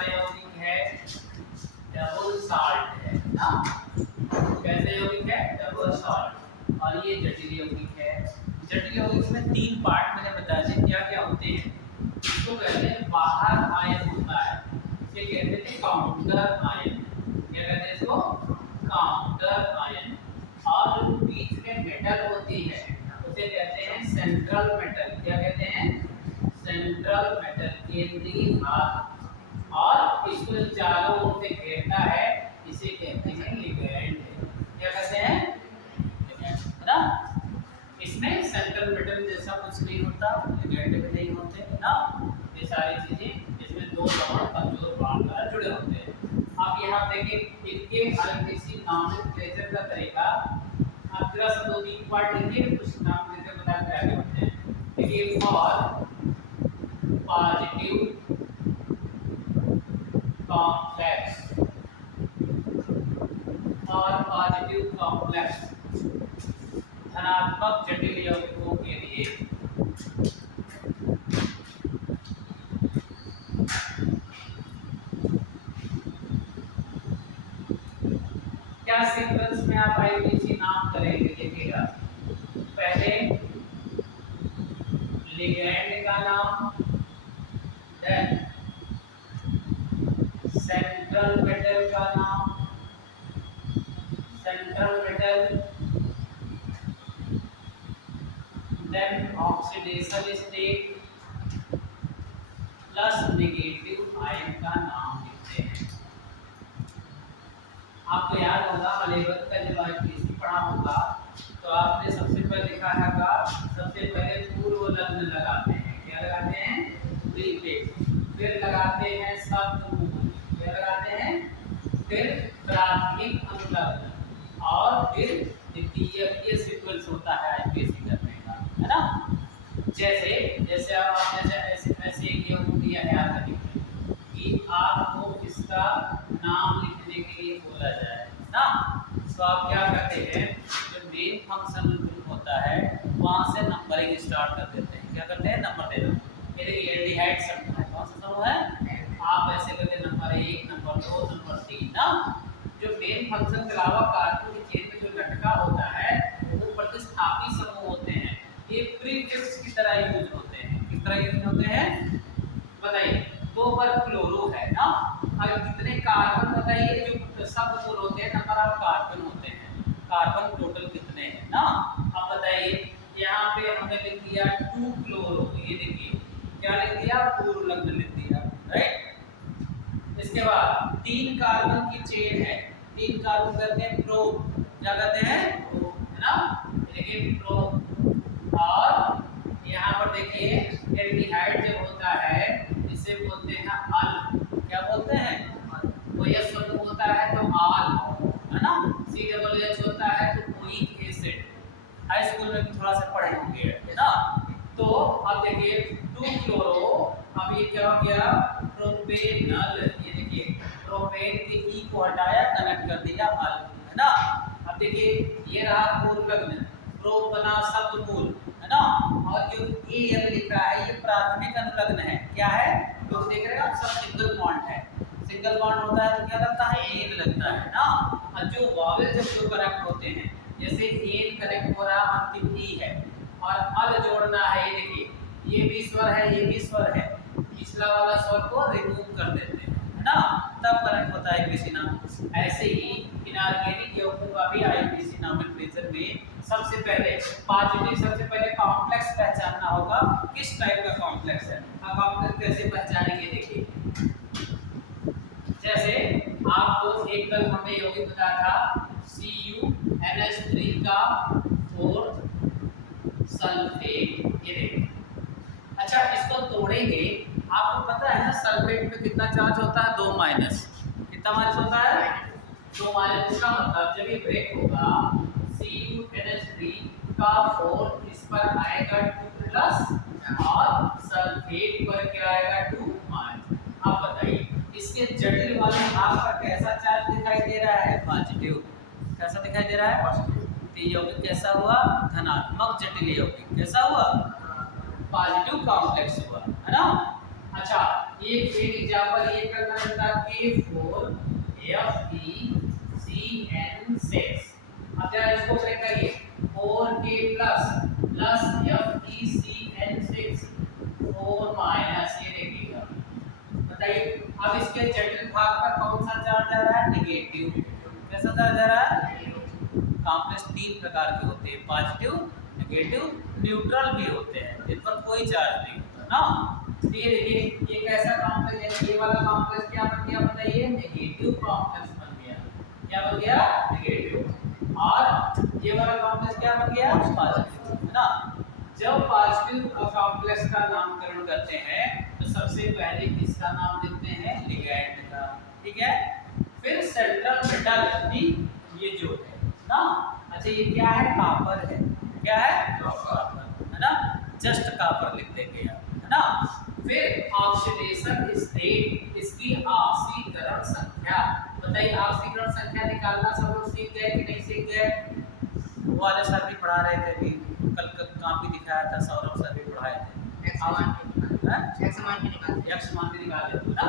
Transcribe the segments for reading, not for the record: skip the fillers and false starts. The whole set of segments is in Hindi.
कैसा यौगिक है? डबल सॉल्ट है ना। कैसे यौगिक है? Double salt. और ये जटिल यौगिक है। जटिल यौगिक में 3 पार्ट मैंने बताया थे क्या क्या होते हैं। इसको कहते हैं बाहर आयन होता है, ये कहते हैं काउंटर आयन। क्या कहते हैं इसको? Counter ion. और जो बीच में मेटल होती है उसे कहते हैं सेंट्रल मेटल। क्या कहते हैं? सेंट्रल मेटल, केंद्रीय भाग। और इसको चारों ओर से घेरता है, इसे कहते हैं लिगैंड। क्या कहते हैं? लिगैंड, है ना। इसमें सेंट्रल मेटल जैसा कुछ नहीं होता, लिगैंड भी नहीं होते ना। ये सारी चीजें इसमें 2 बॉन्ड कमजोर बॉन्ड द्वारा जुड़े होते हैं। अब यहाँ देखिए इनके आईपीसी नॉमेनक्लेचर का तरीका। आप जरा सा 2-3 पार्ट लिखिए, कुछ नाम देकर बता के आगे बढ़ते हैं। देखिए फॉर पॉजिटिव कॉम्प्लेक्स और पॉजिटिव कॉम्प्लेक्स धनात्मक जटिल यौगिकों के लिए क्या सीक्वेंस में आप आईपीसी नाम करेंगे? देखिएगा, पहले लिगैंड का नाम, देन सेंट्रल मेटल का नाम, central metal, then oxidation state plus negative ion का नाम लिखते हैं। आपको याद होगा 11th का जब आईपीसी पढ़ा होगा तो आपने सबसे पहले लिखा है का सबसे पहले पूर्व लग्न लगाते हैं। क्या लगाते हैं? प्रीफिक्स। फिर लगाते हैं शब्दमूल। क्या लगाते हैं? फिर प्राथमिक अनुलग्न और फिर द्वितीयक। ये सीक्वेंस होता है आईपीसी करने का, है ना। जैसे जैसे अब आपने ऐसे एक यौगिक दिया है याद रखिए कि आपको इसका नाम लिखने के लिए बोला जाए ना, तो आप क्या करते हैं, जो मेन फंक्शन होता है वहां से नंबरिंग स्टार्ट कर देते हैं। क्या करते हैं? नंबर देना। ये देखिए एल्डिहाइड समूह है, कौन सा समूह है? आप ऐसे करते हैं नंबर 1, नंबर 2, नंबर 3 ना। जो मेन फंक्शन के अलावा कार्बन की चेन में जो लटका होता है वो प्रतिस्थापी समूह होते हैं। ये प्रीफिक्स की तरह यूज होते हैं। किस तरह यूज होते हैं बताइए? 2 पर क्लोरो है ना। अब कितने कार्बन बताइए जो शब्द मूल होते हैं, नंबर ऑफ कार्बन होते हैं। कार्बन टोटल कितने हैं ना। अब बताइए यहाँ पे हमने लिख दिया 2 क्लोरो। ये देखिए क्या लिख दिया? पूर्व लग्न लिख दिया, राइट। इसके बाद 3 कार्बन की चेन है, 3 कार्बन करते हैं प्रो। क्या कहते हैं? प्रो, है ना। देखिए प्रो। और यहाँ पर देखिए एल्डिहाइड जब होता है इसे बोलते हैं अल। क्या बोलते हैं? वो यस समूह होता है तो आल, है ना। COOH होता है तो कोइक एसिड। हाई स्कूल में भी थोड़ा सा पढ़े होंगे, है ना। तो अब देखिए 2 क्लोरो। अब ये क्या हो गया? प्रोपेनल। ये देखिए प्रोपेन के ई को हटाया, कनेक्ट कर दिया अल, है ना। अब देखिए ये रहा पूर्व लग्न, प्रो बना शब्द मूल, है ना। और जो एल लिख रहा है ये प्राथमिक अनुलग्न है। क्या है? तो देख रहे हैं आप सब सिंगल बॉन्ड है। सिंगल बॉन्ड होता है तो क्या लगता है? एन लगता है ना। और जो वॉवेल जब जो कनेक्ट होते हैं, जैसे एन कनेक्ट हो रहा अंतिम ई है और अल जोड़ना है, ये देखिए ये भी स्वर है, ये भी स्वर है, पिछला वाला स्वर को रिमूव कर देते हैं, है ना। तब कनेक्ट होता है आईपीसी नाम। ऐसे ही इनऑर्गेनिक यौगिकों का भी आईपीसी नॉमेनक्लेचर में सबसे पहले पॉजिटिव, सबसे पहले कॉम्प्लेक्स पहचानना होगा किस टाइप का कॉम्प्लेक्स है। अब कॉम्प्लेक्स कैसे पहचानेंगे? देखिए जैसे आपको एक कल हमने यौगिक बताया था CuNH3 का 4th सल्फेट। ये देखिए, अच्छा इसको तोड़ेंगे। आपको पता है ना सल्फेट में कितना चार्ज होता है? 2 माइनस। कितना माइनस होता है? 2 माइनस। का मतलब जब ये ब्रेक होगा CuNH3 का 4 इस पर आएगा 2 प्लस और सल्फेट पर क्या आएगा? 2 माइनस। अब बताइए इसके जटिल वाले भाग पर कैसा चार्ज दिखाई दे रहा है? पॉजिटिव। कैसा दिखाई दे रहा है? पॉजिटिव। तो यौगिक कैसा हुआ? धनात्मक जटिल यौगिक। कैसा हुआ? पॉजिटिव कॉम्प्लेक्स हुआ, है ना। अच्छा एक एग्जांपल ये करना रहता K4FeCN6। अब जरा इसको ब्रेक करिए 4K प्लस FeCN6 4 माइनस ये देखिएगा। बताइए अब इसके जटिल भाग पर कौन सा चार्ज जा रहा है? नेगेटिव। कैसा चार्ज जा रहा है? कॉम्प्लेक्स 3 प्रकार के होते हैं, पॉजिटिव, नेगेटिव, न्यूट्रल भी होते हैं, इन पर कोई चार्ज नहीं होता ना। ये देखिए ये कैसा कॉम्प्लेक्स है, ये वाला कॉम्प्लेक्स क्या बन गया बताइए? नेगेटिव कॉम्प्लेक्स बन गया। क्या बन गया? नेगेटिव। और ये वाला कॉम्प्लेक्स क्या बन गया? पॉजिटिव, है ना। जब पॉजिटिव कॉम्प्लेक्स का नामकरण करते हैं तो सबसे पहले किसका नाम लिखते हैं? लिगैंड का, ठीक है। फिर सेंट्रल मेटल यानी ये जो है ना, अच्छा ये क्या है? कॉपर है। क्या है? कॉपर, है ना। जस्ट कॉपर लिख देंगे आप, है ना। फिर ऑक्सीडेशन स्टेट, इसकी ऑक्सीकरण संख्या बताइए। ऑक्सीकरण संख्या निकालना सब लोग सीख गए कि नहीं सीख गए? वो वाले सर भी पढ़ा रहे थे, अभी कल का काम भी दिखाया था, सौरभ सर भी पढ़ाए थे। x मान भी निकाल लेते ना।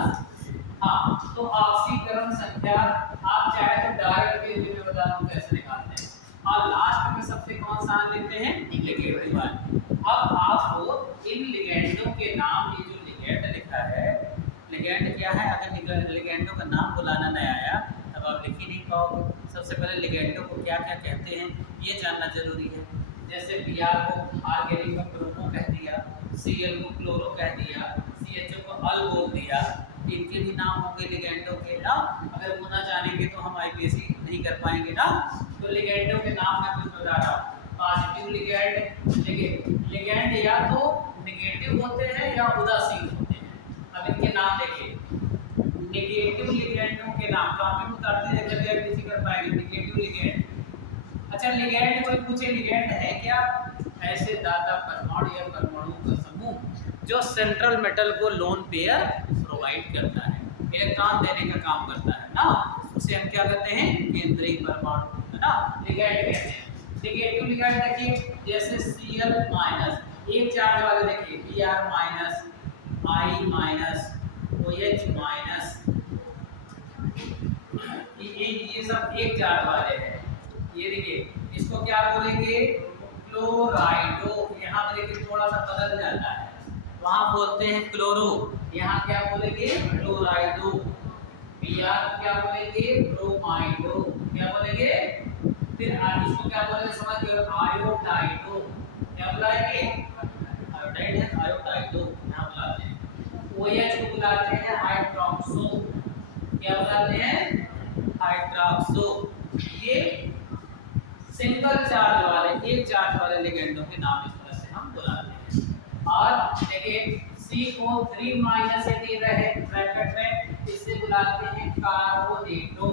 हाँ, तो ऑक्सीकरण संख्या आप चाहे तो डायरेक्ट वे में बता दूं कैसे निकालते हैं। और लास्ट में सबसे कौन सा लिखते हैं? लिगैंड वाला। अब आपको इन लिगैंडों के नाम, ये जो लिगैंड लिखा है, लिगैंड क्या है? अगर लिगैंडों का नाम बुलाना नहीं आया तब आप लिख ही नहीं पाओगे। सबसे पहले लिगैंडों को क्या क्या कहते हैं ये जानना जरूरी है। जैसे Br को आर्गेनिक को ब्रोमो कह दिया, Cl को क्लोरो कह दिया, CHO को अल बोल दिया, इनके भी नाम होंगे लिगैंडों के ना। अगर वो ना जानेंगे तो हम आईपीएससी नहीं कर पाएंगे ना। तो लिगैंडों के नाम मैं कुछ बता रहा हूँ। पॉजिटिव लिगैंड, लिगैंड या तो नेगेटिव होते हैं या उदासीन होते हैं। अब इनके नाम देखिए। नेगेटिव लिगैंडों के नाम तो आप उतारते हैं जब किसी कर पाएंगे। नेगेटिव लिगैंड, अच्छा लिगैंड कोई पूछे लिगैंड है क्या? ऐसे दाता परमाणु या परमाणु का समूह जो सेंट्रल मेटल को लोन पेयर प्रोवाइड करता है, इलेक्ट्रॉन देने का काम करता है ना, उसे हम क्या कहते हैं? केंद्रीय परमाणु, है ना, लिगैंड कहते हैं। नेगेटिव लिगैंड देखिए जैसे Cl माइनस, एक चार्ज वाले देखिए Br minus, I minus, OH minus, ये सब एक चार्ज वाले हैं। ये देखिए इसको क्या बोलेंगे? क्लोराइडो। यहाँ पे देखिए थोड़ा सा बदल जाता है, वहाँ बोलते हैं क्लोरो, यहाँ क्या बोलेंगे? क्लोराइडो। Br क्या बोलेंगे? ब्रोमाइडो। क्या बोलेंगे? फिर इसको क्या बोलेंगे? समझ गए? आयोडाइडो। क्या बुलाएंगे? आयोडाइड है, आयोडाइडो यहाँ बुलाते हैं। OH को बुलाते हैं हाइड्रोक्सो। क्या बुलाते हैं? हाइड्रोक्सो। ये सिंगल चार्ज वाले, एक चार्ज वाले लिगैंडों के नाम इस तरह से हम बुलाते हैं। और देखिए CO3 माइनस ये दे रहे हैं ब्रैकेट में, इसे बुलाते हैं कार्बोनेटो।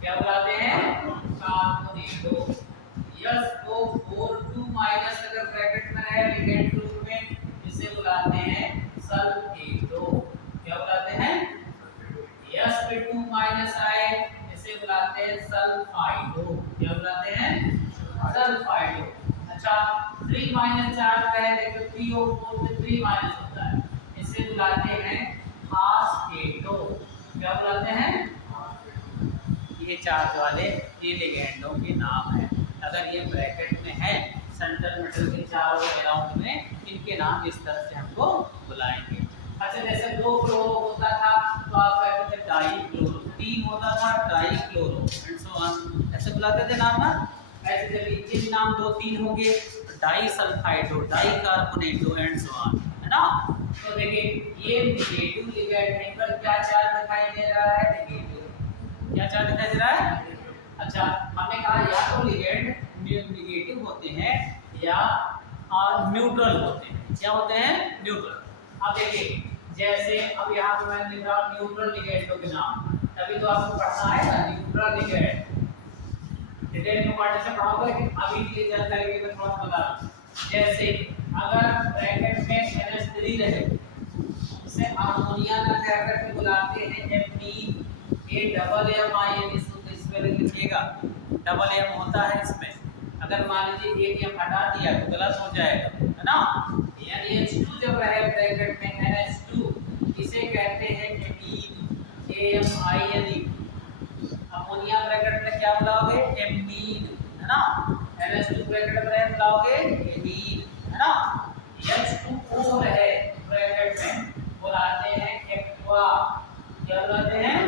क्या बुलाते हैं? कार्बोनेटो। SO42 माइनस अगर ब्रैकेट में रहे लिगैंड ग्रुप में, इसे बुलाते हैं सल्फेटो। क्या बुलाते हैं? Sp2 माइनस आए, इसे बुलाते हैं सल्फाइडो। क्या बुलाते हैं? सल्फाइडो। अच्छा 3 माइनस चार्ज रहे, देखो PO4 में 3 माइनस होता है, इसे बुलाते हैं फास्फेटो। क्या बुलाते हैं? ये चार्ज वाले ये लिगैंडों के नाम हैं। अगर ये ब्रैकेट में है सेंट्रल मेटल के चारों अराउंड में, इनके नाम इस तरह से हमको बुलाएंगे। अच्छा जैसे 2 क्लोरो होता था तो आप कहते थे डाई क्लोरो, 3 होता था try chloro and so on, ऐसे बुलाते थे नाम ना। ऐसे जब इनके नाम 2-3 होंगे di sulfido, di carbonato and so on, है ना। तो देखिए ये नेगेटिव लिगैंड है, पर क्या चार्ज दिखाई दे रहा है? नेगेटिव। क्या चार्ज दिखाई दे रहा है? अच्छा हमने कहा या तो लिगैंड नेगेटिव होते हैं या न्यूट्रल होते हैं। क्या होते हैं? न्यूट्रल। अब देखिए जैसे अब यहाँ पे मैंने लिखा न्यूट्रल लिगैंडों के नाम, तभी तो आपको पढ़ना है ना न्यूट्रल लिगैंड। डिटेल में पढ़ने से पढ़ाऊंगा, लेकिन अभी के लिए जानकारी के लिए थोड़ा बता दूं। जैसे अगर ब्रैकेट में NH3 रहे, इसे अमोनिया का ब्रैकेट में बुलाते हैं Fe। ये double M I N spelling लिखिएगा, डबल एम होता है इसमें। अगर मान लीजिए एक एम हटा दिया तो गलत हो जाएगा, है ना। यानी H2 जब रहे ब्रैकेट में NH2, इसे कहते हैं एमीन, AMINE। अमोनिया ब्रैकेट में क्या बुलाओगे? एमीन, है ना। NH2 ब्रैकेट में बुलाओगे एमीन, है ना। H2O है ब्रैकेट में, बुलाते हैं एक्वा। क्या बुलाते हैं?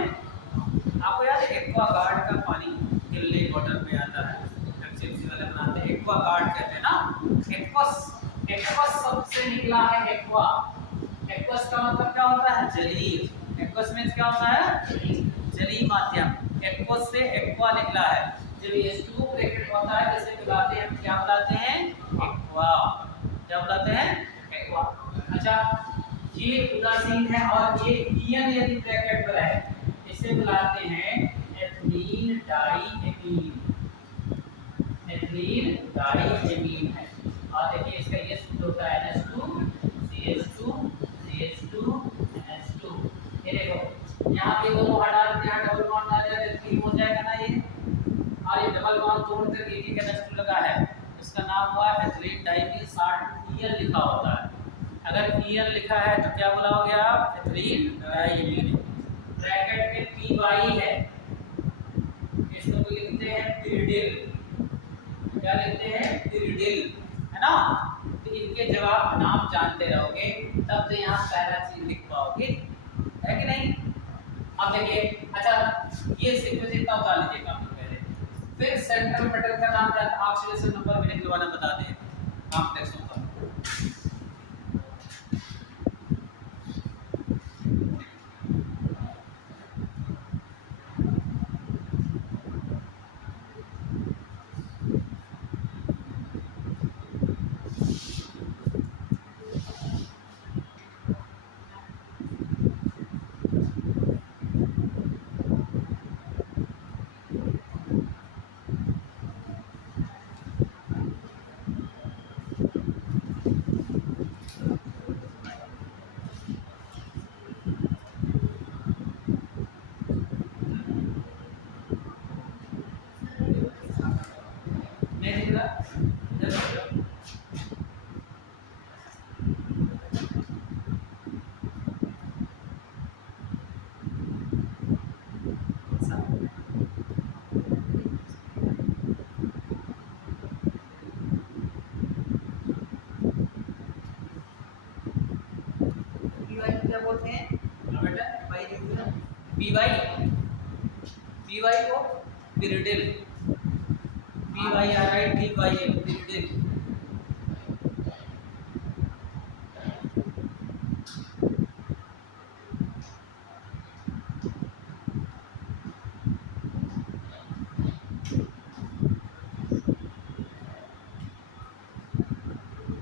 आपको याद है एक्वा गार्ड का पानी गिल्ले बॉटल में आता है, एमसीएमसी वाले बनाते हैं, एक्वा गार्ड कहते हैं ना। एक्वस, एक्वस सबसे निकला है एक्वा। एक्वस का मतलब क्या होता है? जलीय। एक्वस मींस क्या होता है? जलीय माध्यम। एक्वस से एक्वा निकला है। जब H2 ब्रैकेट होता है जिसे बुलाते हैं, क्या बुलाते हैं? एक्वा। क्या बुलाते हैं? एक्वा। अच्छा, ये उदासीन है और ये ईएन यदि ब्रैकेट पर है इसे बुलाते हैं एथिलीन डाइएमीन। एथिलीन डाइएमीन है। और देखिए इसका ये सूत्र होता है NH2 CH2 CH2 NH2। ये देखो यहाँ पे दोनों हटा देते हैं, डबल बॉन्ड आ जाए तो एथिलीन हो जाएगा ना ये। और ये डबल बॉन्ड तोड़ कर एक NH2 लगा है, इसका नाम हुआ एथिलीन डाइमीन। 60 ईएन लिखा होता है। अगर ईएन लिखा है तो क्या बुलाओगे आप? Ethylene diamine. ब्रैकेट में पी है, इसको तो लिखते हैं पिरिडिल। क्या लिखते हैं? पिरिडिल, है ना। तो इनके जब आप नाम जानते रहोगे तब तो यहाँ सारा चीज लिख पाओगे, है कि नहीं। अब देखिए, अच्छा ये सीक्वेंस इतना उतार लीजिएगा आप पहले, फिर सेंट्रल मेटल का नाम जानते, ऑक्सीडेशन नंबर भी निकलवाना बता दें कॉम्प्लेक्सों का। पीवाई को पिरिडिल, PYRIDYL पिरिडिल।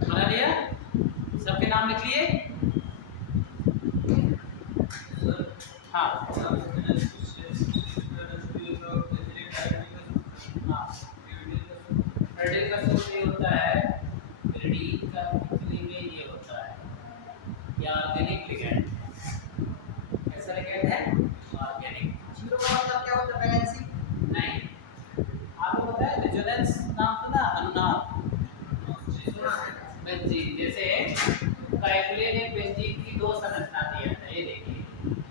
बना लिया? सबके नाम लिख लिए? हाँ, पिरिडिल का सूत्र ये होता है, पिरिडिल का एक्चुअली में ये होता है ये ऑर्गेनिक लिगैंड। कैसा लिगैंड है? ऑर्गेनिक। जीरो का मतलब क्या होता है? बैलेंसिंग नहीं, आपको पता है रेजोनेंस नाम सुना? अनुनाद बेंजीन। जैसे कैकुले ने बेंजीन की दो संरचना दी है, ये देखिए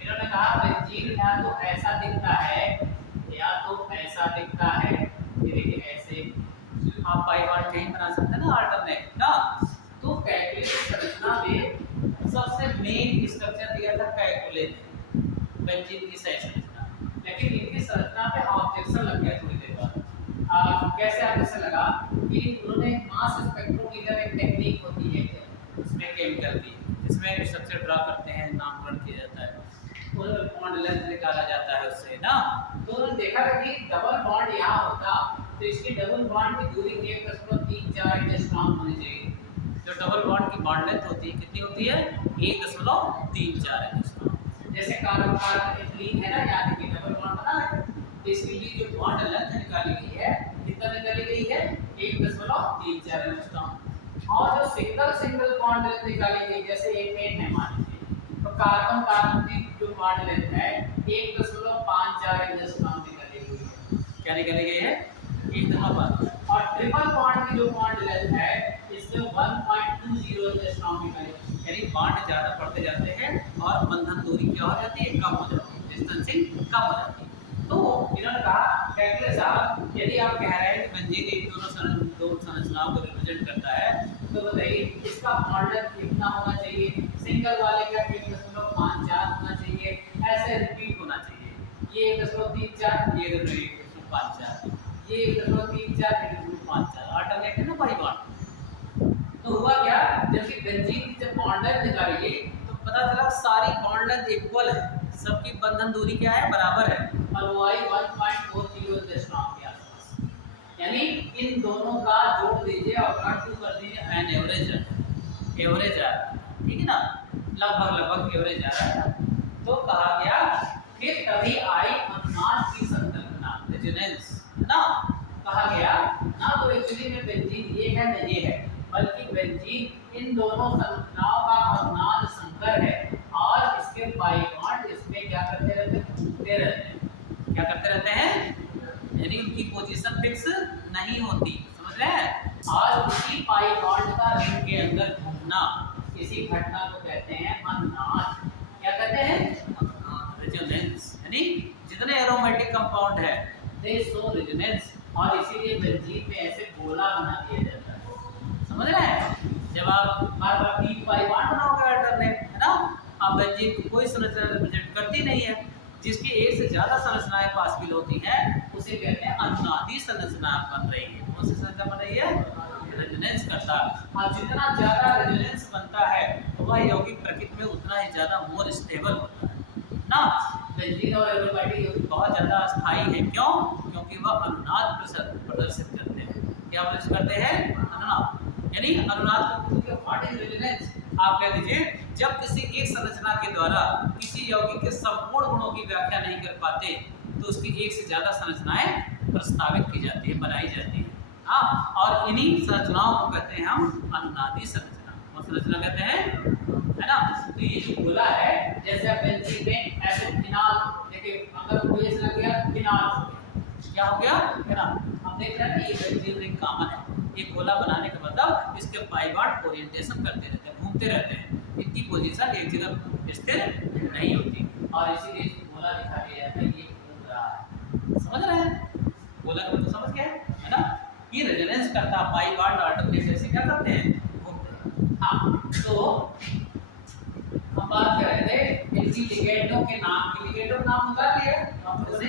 इन्होंने कहा बेंजीन या तो ऐसा दिखता है या तो ऐसा दिखता है। ये देखिए ऐसे आप पाई बार कहीं बना सकते हैं ना, अल्टरनेट ना। तो कैकुले की संरचना में सबसे मेन स्ट्रक्चर दिया था कैकुले ने, बेंजीन की सही संरचना। लेकिन इनकी संरचना पे ऑब्जेक्शन लग गया थोड़ी देर बाद। कैसे ऑब्जेक्शन लगा कि उन्होंने मास स्पेक्ट्रोमीटर एक टेक्निक होती है इसमें केमिकल की, जिसमें स्ट्रक्चर ड्रा करते हैं, नामकरण किया जाता है, और बॉन्ड लेंथ निकाला जाता है उससे ना। तो उन्होंने देखा कि डबल बॉन्ड यहाँ होता तो इसकी डबल बॉन्ड की दूरी 1.34 एंगस्ट्रॉम होनी चाहिए। जो डबल बॉन्ड की बॉन्ड लेंथ होती है कितनी होती है? 1.34 एंगस्ट्रॉम। जैसे कार्बन कार्बन एथिलीन है ना, यहाँ देखिए डबल बॉन्ड बना है, तो इसके लिए जो बॉन्ड लेंथ निकाली गई है कितना निकाली गई है? 1.34 एंगस्ट्रॉम। और जो सिंगल सिंगल बॉन्ड लेंथ निकाली गई, जैसे एक पेन है मान लीजिए, तो कार्बन कार्बन की जो बॉन्ड लेंथ है 1.54 एंगस्ट्रॉम निकाली गई है। क्या निकाली गई है? 1.5। और ट्रिपल बॉन्ड की जो बॉन्ड लेंथ है इसमें 1.20 एंगस्ट्रॉम निकाली, यानी बॉन्ड ज्यादा बढ़ते जाते हैं और बंधन दूरी क्या हो जाती है, कम हो जाती है, डिस्टेंसिंग कम हो जाती है। तो इन्होंने कहा कैलकुलस साहब यदि आप कह रहे हैं कि बेंजीन इन दो संरचनाओं को रिप्रेजेंट करता है तो बताइए इसका मॉडल कितना होना चाहिए, सिंगल वाले का 1.54 होना चाहिए, ऐसे रिपीट होना चाहिए, ये 1.34 ये 1.54 ये 1.34 1.54 अल्टरनेट है ना बाई बार। तो हुआ क्या, जबकि बेंजीन की जब बॉन्ड लेंथ निकाली तो पता चला सारी बॉन्ड लेंथ इक्वल है, सबकी बंधन दूरी क्या है, बराबर है, और y 1.40 दशमलव के आसपास, यानी इन दोनों का जोड़ दीजिए और काट टू कर दीजिए एन एवरेज एवरेज आ रहा है, ठीक है ना, लगभग एवरेज आ रहा है। तो कहा गया फिर तभी आई अनुनाद की संकल्पना, रेजोनेंस है ना, कहा गया ना तो एक्चुअली में बेंजीन ये है ना ये है, बल्कि बेंजीन इन दोनों संरचनाओं का अनुनाद संकर है और इसके पाई बॉन्ड इसमें क्या करते रहते हैं, घूमते रहते हैं, क्या करते रहते हैं, यानी उनकी पोजीशन फिक्स नहीं होती, समझ रहे हैं, और उसी पाई बॉन्ड का रिंग के अंदर घूमना, इसी घटना को कहते हैं अनुनाद, क्या कहते हैं, रेजोनेंस, यानी जितने एरोमेटिक कंपाउंड है दे शो रेजोनेंस, और इसीलिए बेंजीन में ऐसे गोला बना दिया जाता है, समझ रहे हैं, जब आप बार-बार 3 पाई बॉन्ड बनाओगे अल्टरनेट है ना, आप बेंजीन को कोई संरचना रिप्रेजेंट करती नहीं है, जिसकी एक से ज्यादा संरचनाएं पॉसिबल होती हैं उसे कहते हैं अनुनादी संरचना बन रही है, कौन सी संरचना बन रही है, रेजोनेंस करता है, और जितना ज्यादा रेजोनेंस बनता है तो वह यौगिक प्रकृति में उतना ही ज्यादा मोर स्टेबल होता है ना, बेंजीन और एरोमेटिक यौगिक बहुत ज्यादा अस्थायी है, क्यों, क्योंकि वह अनुनाद प्रदर्शित करते हैं, क्या प्रदर्शित करते हैं, अनुनाद, यानी अनुनाद व्हाट इज रेजोनेंस, आप कह दीजिए जब किसी एक संरचना के द्वारा किसी यौगिक के संपूर्ण गुणों की व्याख्या नहीं कर पाते तो उसकी एक से ज्यादा संरचनाएं प्रस्तावित की जाती है, बनाई जाती है, हाँ, और इन्हीं संरचनाओं को कहते हैं हम अनुनादी संरचना, कौन संरचना कहते हैं, है ना, तो ये जो गोला है जैसे बेंजीन में ऐसे फिनाल, देखिए अगर कोई ऐसा लग गया फिनाल, क्या हो गया, फिनाल, हम देख रहे हैं ये बेंजीन रिंग कॉमन है, ये गोला बनाने का मतलब इसके पाई बॉन्ड ओरिएंटेशन करते रहते हैं, घूमते रहते हैं, इनकी पोजीशन एक जगह स्थिर नहीं होती, और इसीलिए इसको गोला दिखा दिया जाता है, ये घूम रहा है, समझ रहे हैं, गोला का मतलब समझ गए है ना, ये रेजोनेंस करता पाई बॉन्ड अल्टरनेट ऐसे क्या करते हैं, घूमते हैं, हाँ, तो हम बात कर रहे थे इनकी लिगेंडों के नाम की, लिगेंडों नाम बता दिया आपको से,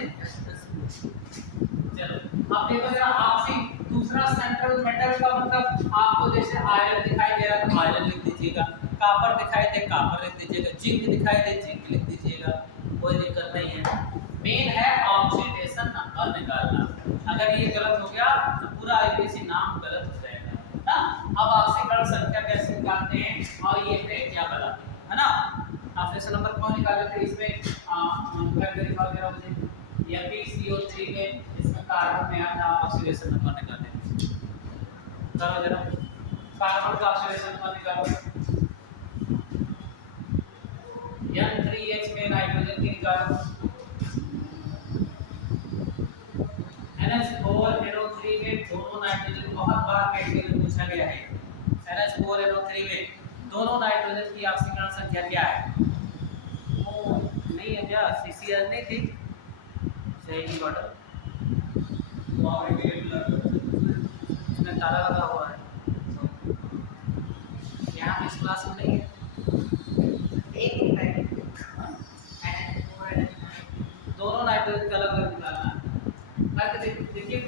चलो अब देखो जरा आपसे दूसरा सेंट्रल मेटल का मतलब आपको जैसे आयरन दिखाई दे रहा है तो आयरन लिख दीजिएगा, कॉपर दिखाई दे कॉपर लिख दीजिएगा, जिंक दिखाई दे जिंक लिख दीजिएगा, कोई दिक्कत नहीं है, मेन है ऑक्सीडेशन नंबर निकालना, अगर ये गलत हो गया तो पूरा आईपीसी नाम गलत हो जाएगा ना, अब ऑक्सीकरण संख्या कैसे निकालते हैं और ये है क्या बताते हैं, है ना, ऑक्सीडेशन नंबर कौन निकाले थे इसमें वेरीफाई करो मुझे, FeCO3 में इसमें कार्बन में आता ऑक्सीडेशन नंबर निकालने, चलो जरा कार्बन का ऑक्सीडेशन नंबर निकालो, N3H में नाइट्रोजन की निकालो, NH4NO3 में दोनों नाइट्रोजन, बहुत बार क्वेश्चन पूछा गया है, NH4NO3 में दोनों नाइट्रोजन की ऑक्सीकरण संख्या क्या है, ओ नहीं है क्या, CCR नहीं थी, सही मॉडल इसमें ताला लगा हुआ है, यहाँ इस क्लास में नहीं है, दोनों नाइट्रोजन का अलग अलग निकालना, देखिए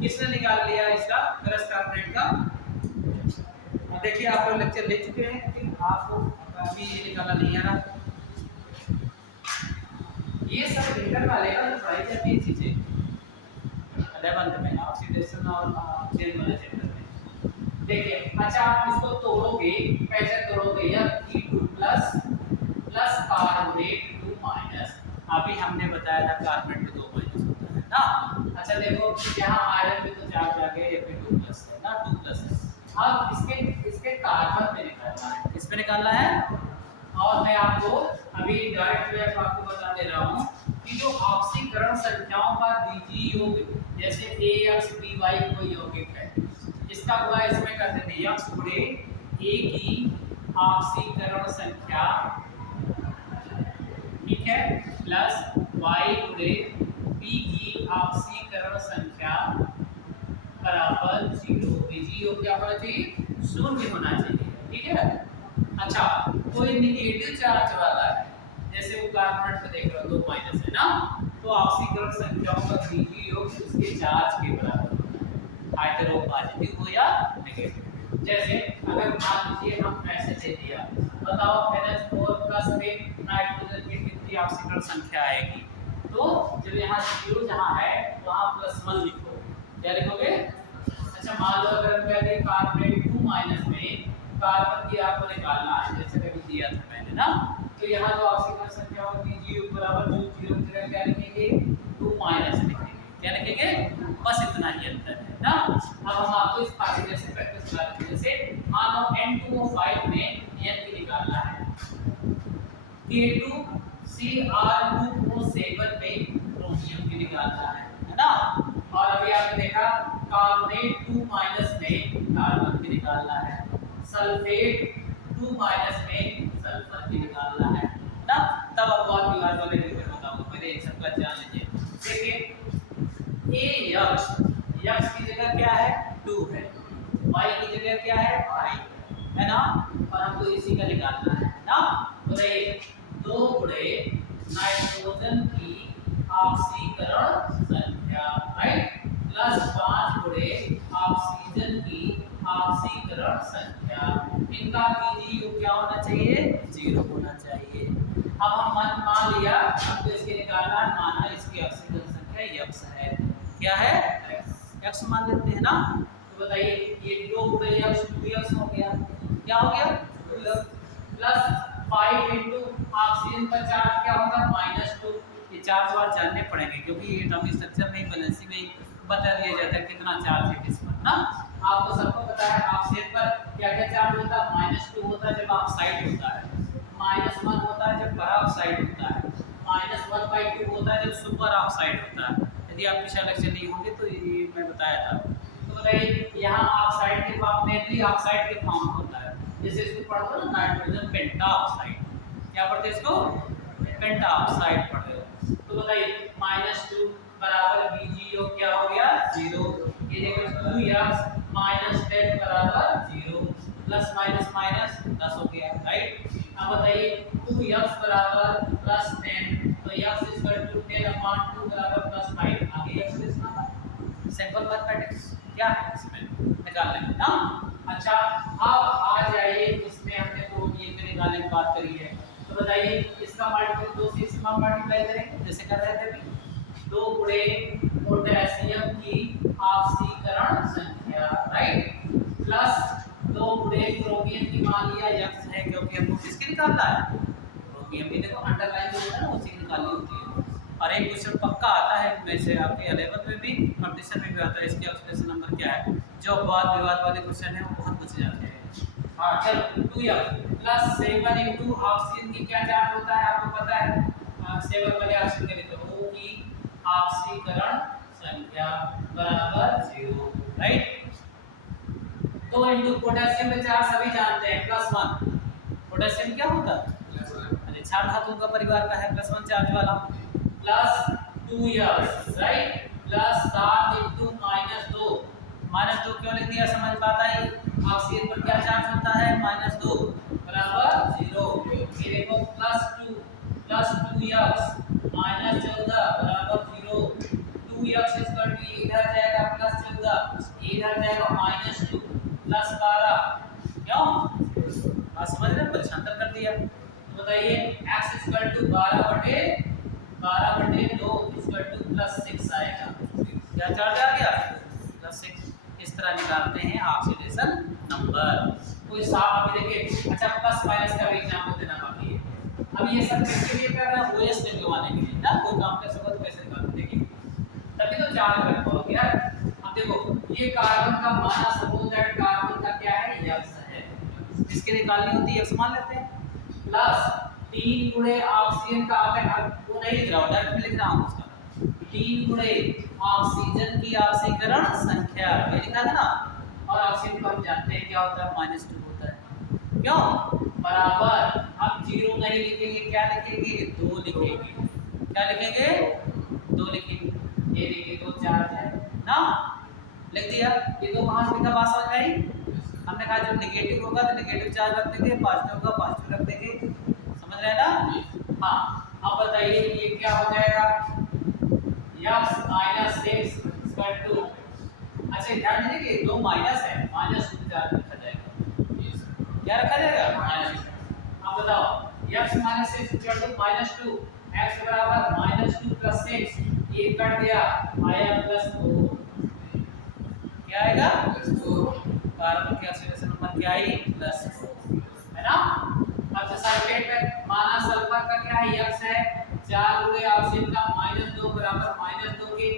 किसने निकाल लिया इसका फेरस कार्बोनेट का? देखिए आप लोग लेक्चर ले चुके हैं कि आपको अभी ये निकालना नहीं आ रहा। ये सब इंटर वाले का जो पढ़ाई जाती है चीजें 11th में ऑक्सीडेशन और चेन वाले चैप्टर में। देखिए अच्छा आप इसको तोड़ोगे, कैसे तोड़ोगे? यह E2 प्लस कार्बोनेट 2 माइनस, अभी हमने बताया था कार्बोनेट में 2 माइनस होता है ना। अच्छा देखो यहाँ आयरन में तो चार्ज आ गया, ये पे 2 प्लस है ना, 2 प्लस है। अब इसके कार्बन पे निकालना है, किस पे निकालना है? और मैं आपको अभी डायरेक्ट वे आपको बता दे रहा हूँ कि जो ऑक्सीकरण संख्याओं का बीजीय योग, जैसे AX BY कोई यौगिक है, इसका गुणा इसमें कर देते हैं x गुणे A की ऑक्सीकरण संख्या, ठीक है, प्लस y गुणे B की ऑक्सीकरण संख्या बराबर 0। बीजीय योग क्या होना चाहिए? 0 होना चाहिए, ठीक है। अच्छा कोई निगेटिव चार्ज वाला है, जैसे वो कार्बोनेट पे देख रहे हो 2 माइनस है ना, तो ऑक्सीकरण संख्याओं का बीजीय योग उसके चार्ज के बराबर होता है, आइदर वो पॉजिटिव हो या नेगेटिव। जैसे अगर मान लीजिए हम ऐसे दे दिया, बताओ NH4 प्लस में नाइट्रोजन की कितनी ऑक्सीकरण संख्या आएगी? तो जब यहाँ 0 जहाँ है वहाँ +1 लिखो, क्या लिखोगे? अच्छा मान लो अगर हम कहते हैं कार्बोनेट 2 माइनस में कार्बन की आपको निकालना है, जैसे कभी दिया था मैंने ना, तो यहाँ जो ऑक्सीजन संख्या होगी G बराबर 0 0 क्या लिखेंगे? 2 माइनस लिखेंगे, क्या लिखेंगे? बस इतना ही अंतर है ना। अब हम आपको इस फार्मूले से प्रैक्टिस करा देते हैं। जैसे मान लो N2O5 में N की निकालना है, K2Cr2O7 पे क्रोमियम की निकालना है ना। और अभी आपने देखा कार्बोनेट 2 माइनस में कार्बन की निकालना है, सल्फेट 2 माइनस में सल्फर की निकालना है ना। तब अब बहुत विवाद वाले लेकर बताऊंगा, पहले एक सबका जान लीजिए। देखिए यक्स की जगह क्या है? 2 है, y की जगह क्या है? 5 है ना, और हमको इसी का निकालना है ना। तो ये 2 गुणे नाइट्रोजन की ऑक्सीकरण संख्या, राइट, प्लस 5 गुणे ऑक्सीजन की ऑक्सीकरण संख्या, इनका बीजीय योग क्या होना चाहिए? 0 होना चाहिए। अब हम मान लिया हमको इसके निकालना है, माना इसकी ऑक्सीजन संख्या x है, क्या है? x मान लेते हैं ना। तो बताइए ये 2 गुणे x 2x हो गया, क्या हो गया? 2x प्लस 5 इनटू ऑक्सीजन का चार्ज क्या होगा? -2। ये चार्ज वार जानने पड़ेंगे क्योंकि ये एटॉमिक स्ट्रक्चर में बैलेंसिंग में बता दिया जाता है कितना चार्ज है किस पर ना। आपको सबको पता है ऑक्सीजन पर क्या क्या चार्ज होता है? -2 होता है जब ऑक्साइड होता है, -1 होता है जब पेरोक्साइड होता है, -1/2 होता है जब सुपर ऑक्साइड होता है। यदि आप पिछला लेक्चर नहीं होंगे तो ये मैं बताया था। तो बताइए यहाँ ऑक्साइड के फॉर्म मेनली ऑक्साइड के फॉर्म होता है, जैसे इसको पढ़ते हो ना नाइट्रोजन पेंटाऑक्साइड, क्या पढ़ते हैं इसको? पेंटाऑक्साइड पढ़ते हो। तो बताइए -2 बराबर बीजीय योग क्या हो गया? 0। ये देखो 2x -10 बराबर 0, प्लस माइनस माइनस 10 हो गया, राइट। अब बताइए 2x बराबर +10, तो x इज इक्वल टू 10/2 बराबर +5, आगे x लिखना है। सिंपल मैथमेटिक्स क्या है इसमें निकालने में ना। अच्छा अब आ जाइए इसमें हमने प्रोटीन में निकालने की बात करी है, तो बताइए इसका मल्टीपल 2 से इसका मल्टीप्लाई करेंगे जैसे कर रहे थे अभी, 2 गुणे पोटेशियम की ऑक्सीकरण संख्या, राइट, प्लस 2 गुणे क्रोमियम की, मान लिया x है क्योंकि हमको किसकी निकालना है? क्रोमियम की। देखो अंडरलाइन जो होता है ना उसी की निकालनी होती है। और एक क्वेश्चन पक्का आता है वैसे आपके 11th में भी, कंपटीशन में भी आता है, इसके ऑक्सीडेशन नंबर क्या है। जो वाद विवाद वाले क्वेश्चन है वो बहुत पूछे जाते हैं। हां चलो 2x प्लस 7 इनटू ऑक्सीजन की क्या चार्ज होता है आपको पता है? 7 वाले ऑक्सीजन के लिए तो O की ऑक्सीकरण संख्या बराबर 0, राइट। 2 इनटू पोटेशियम का चार्ज सभी जानते हैं +1। पोटेशियम क्या होता है? अरे क्षार धातुओं का परिवार का है, +1 चार्ज वाला, plus 2x, right, plus 7 into -2, -2 क्यों लिख दिया समझ में आता है? ऑक्सीजन पर क्या चार्ज होता है? -2 बराबर 0। ये देखो +2 प्लस 2x -14 बराबर 0, 2x इक्वल टू इधर जाएगा इधर जाएगा -2 प्लस 12 क्यों बात समझ रहे हैं पक्षांतर कर दिया तो बताइए x इक्वल टू 12 बटे 2 इक्वल टू +6 आएगा क्या चार्ज आ गया +6 इस तरह निकालते हैं ऑक्सीडेशन नंबर कोई साफ अभी देखिए अच्छा प्लस माइनस का भी एग्जांपल देना बाकी है अब ये सब किसके लिए कर रहा है ओएस निकलवाने के लिए ना कोई काम कर सको तो कैसे निकालते देखिए तभी तो चार्ज कर पाओगे यार अब देखो ये कार्बन का माना सपोज दैट कार्बन का क्या है x है इसके निकालनी होती है x मान लेते हैं प्लस 3 गुणे ऑक्सीजन का वो नहीं लिख रहा हूं डायरेक्ट लिख रहा हूं उसका 3 गुणे ऑक्सीजन की ऑक्सीकरण संख्या ये लिखा था ना और ऑक्सीजन को हम जानते हैं क्या होता है -2 होता है क्यों बराबर अब 0 नहीं लिखेंगे क्या लिखेंगे 2 लिखेंगे क्या लिखेंगे 2 लिखेंगे ये देखिए 2 चार्ज है ना लिख दिया ये तो वहां से लिखा बात समझ आई हमने कहा जब नेगेटिव होगा तो नेगेटिव चार्ज रख देंगे पॉजिटिव होगा पॉजिटिव रख देंगे समझ रहे हैं ना हां अब बताइए ये क्या हो जाएगा x - 6 = अच्छा ध्यान दीजिए कि 2 माइनस है -2 चार्ज रखा जाएगा क्या रखा जाएगा -2 अब बताओ x - 6 = -2 x बराबर -2 + 6 ये कट गया आया +4 क्या आएगा कार्बन के ऑक्सीडेशन नंबर क्या आई +4 है ना अब सल्फेट में माना सल्फर का क्या है x है 4 गुणे ऑक्सीजन का -2 बराबर -2 के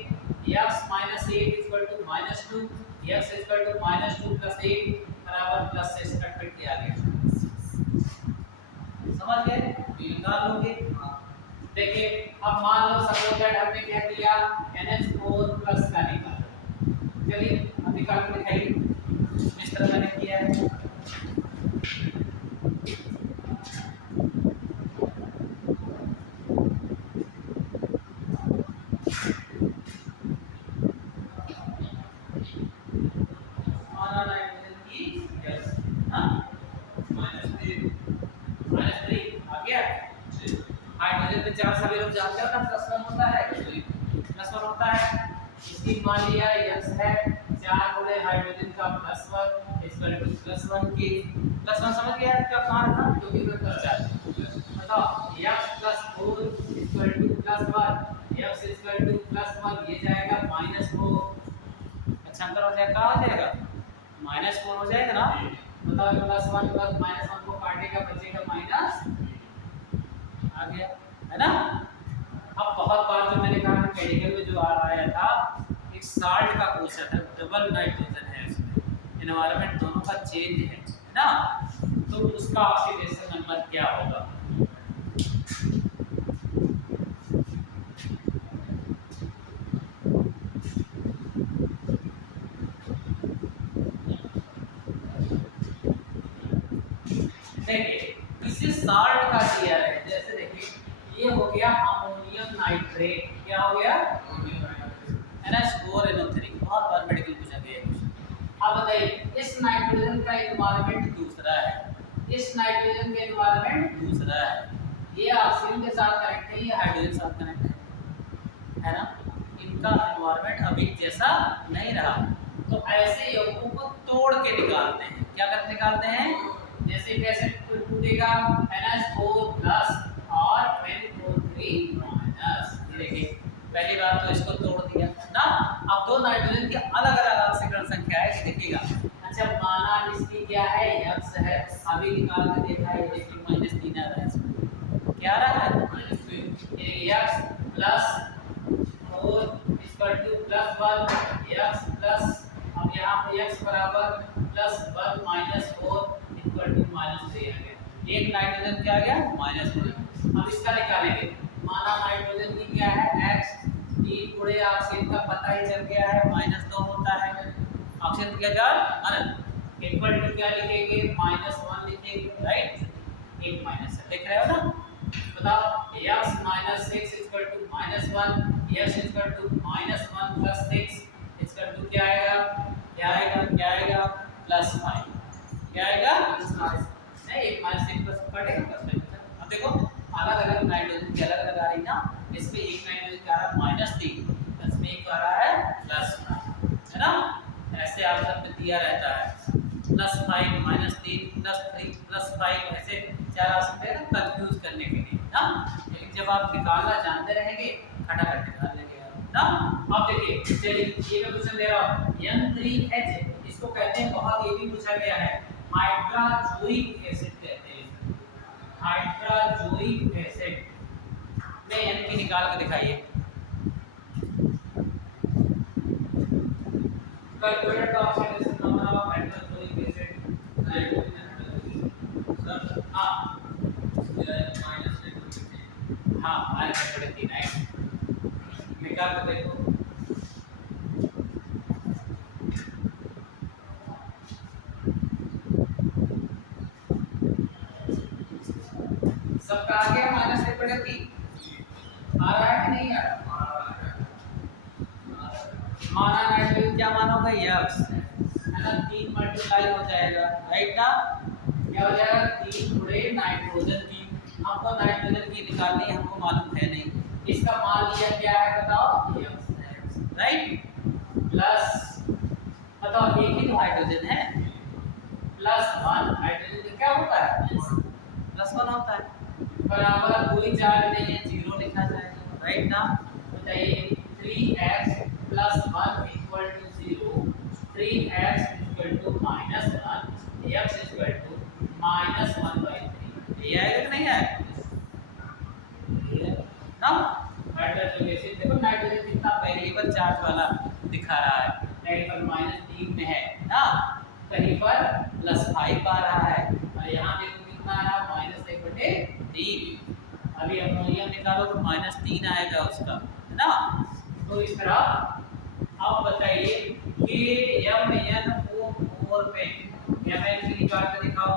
x - 8 = -2 x = -2 + 8 बराबर +6 कट के आ गया समझ गए निकाल लोगे देखिए अब मान लो सपोज दैट हमने क्या किया NH4+ का निकाला चलिए अब निकाल के दिखाइए इस तरह मैंने किया है चार सभी लोग जानते हो ना +1 होता है +1 होता है इसकी मान लिया x है 4 गुणे हाइड्रोजन का +1 +1 की +1 समझ गया क्या कहां रखा क्योंकि मैं प्लस चार्ज बताओ x + 4 +1 x +1 ये जाएगा -4 अच्छा अंतर हो जाएगा कहां हो जाएगा -4 हो जाएगा ना बताओ +1 + -1 को काटेगा बचेगा माइनस आ गया है ना अब बहुत बार जो मैंने कहा मेडिकल में जो आ रहा था एक साल्ट का क्वेश्चन है डबल नाइट्रोजन है इसमें एनवायरनमेंट दोनों का चेंज है ना तो उसका ऑक्सीडेशन नंबर क्या होगा देखिए इसे साल्ट का दिया है जैसे देखिए ये हो गया अमोनियम नाइट्रेट क्या हो गया NH4NO3 बहुत बार मेडिकल पूछा गया है अब बताइए इस नाइट्रोजन का एनवायरनमेंट दूसरा है इस नाइट्रोजन का एनवायरनमेंट दूसरा है ये ऑक्सीजन के साथ कनेक्ट है ये हाइड्रोजन के साथ कनेक्ट है ना इनका एनवायरनमेंट अभी जैसा नहीं रहा तो ऐसे यौगों को तोड़ के निकालते हैं क्या करके निकालते हैं जैसे कैसे टूटेगा NH4+ और NO3- देखिए पहली बार तो इसको तोड़ दिया ना अब दो नाइट्रोजन की अलग-अलग ऑक्सीकरण संख्या है देखिएगा अच्छा माना इसकी क्या है x है अभी निकाल के देखा है देखिए -3 आ रहा है इसमें क्या आ रहा है -3 ये x + 4 +1 x प्लस अब यहाँ पे x बराबर +1 - 4 -3 आ गया एक नाइट्रोजन क्या आ गया -1 अब इसका निकालेंगे माना नाइट्रोजन की क्या है x 3 गुणे ऑक्सीजन का पता ही चल गया है -2 होता है ऑक्सीजन क्या चार्ज अनंत इक्वल टू क्या लिखेंगे -1 लिखेंगे राइट एक माइनस है देख रहे हो ना बताओ x - 6 -1 x -1 + 6 क्या आएगा +5 क्या आएगा नहीं एक -6 प्लस कटेगा प्लस अब देखो अलग-अलग नाइट्रोजन की अलग-अलग आ रही ना इसमें एक नाइट्रोजन का आ रहा है -3 इसमें एक आ रहा है +5 है ना ऐसे ऐसे ऑप्शन में दिया रहता है +5 -3 +3 +5 ऐसे 4 ऑप्शन दे ना कंफ्यूज करने के लिए ना। लेकिन जब आप निकालना जानते रहेंगे फटाफट निकाल लेंगे ना। अब देखिए चलिए ये मैं क्वेश्चन दे रहा हूँ N3H इसको कहते हैं, बहुत ये भी पूछा गया है हाइड्रोजोइक एसिड कहते हैं, हाइड्रोजोइक एसिड में N की निकाल के दिखाइए। Calculate the oxidation number of hydrazoic acid sir. हाँ हाँ -3 है, निकाल के देखो। सबका आ गया -3 आ रहा है कि नहीं आ रहा? माना नाइट्रोजन क्या मानोगे यक्स है ना, 3 मल्टीप्लाई हो जाएगा राइट ना, क्या हो जाएगा 3 गुणे नाइट्रोजन 3। हमको नाइट्रोजन की निकालनी है, हमको मालूम है नहीं, इसका मान लिया क्या है बताओ यक्स राइट, प्लस बताओ एक ही हाइड्रोजन है +1 हाइड्रोजन क्या होता है +1 होता है, बराबर कोई चार्ज नहीं है 0 लिखा जाएगा राइट ना। बताइए 3x + 1 = 0, 3x = -1, x = -1/3, ये आएगा कि नहीं आएगा ना। नाइट्रोजन एसिड देखो नाइट्रोजन कितना वेरिएबल चार्ज वाला दिखा रहा है, कहीं पर -3 में है ना, कहीं पर +5 आ रहा है, और यहाँ देखो कितना आ रहा है -1/3। अभी अमोनियम निकालो तो -3 आएगा उसका है ना। तो इस तरह अब बताइए कि MnO4 पे Mn की निकाल के दिखाओ,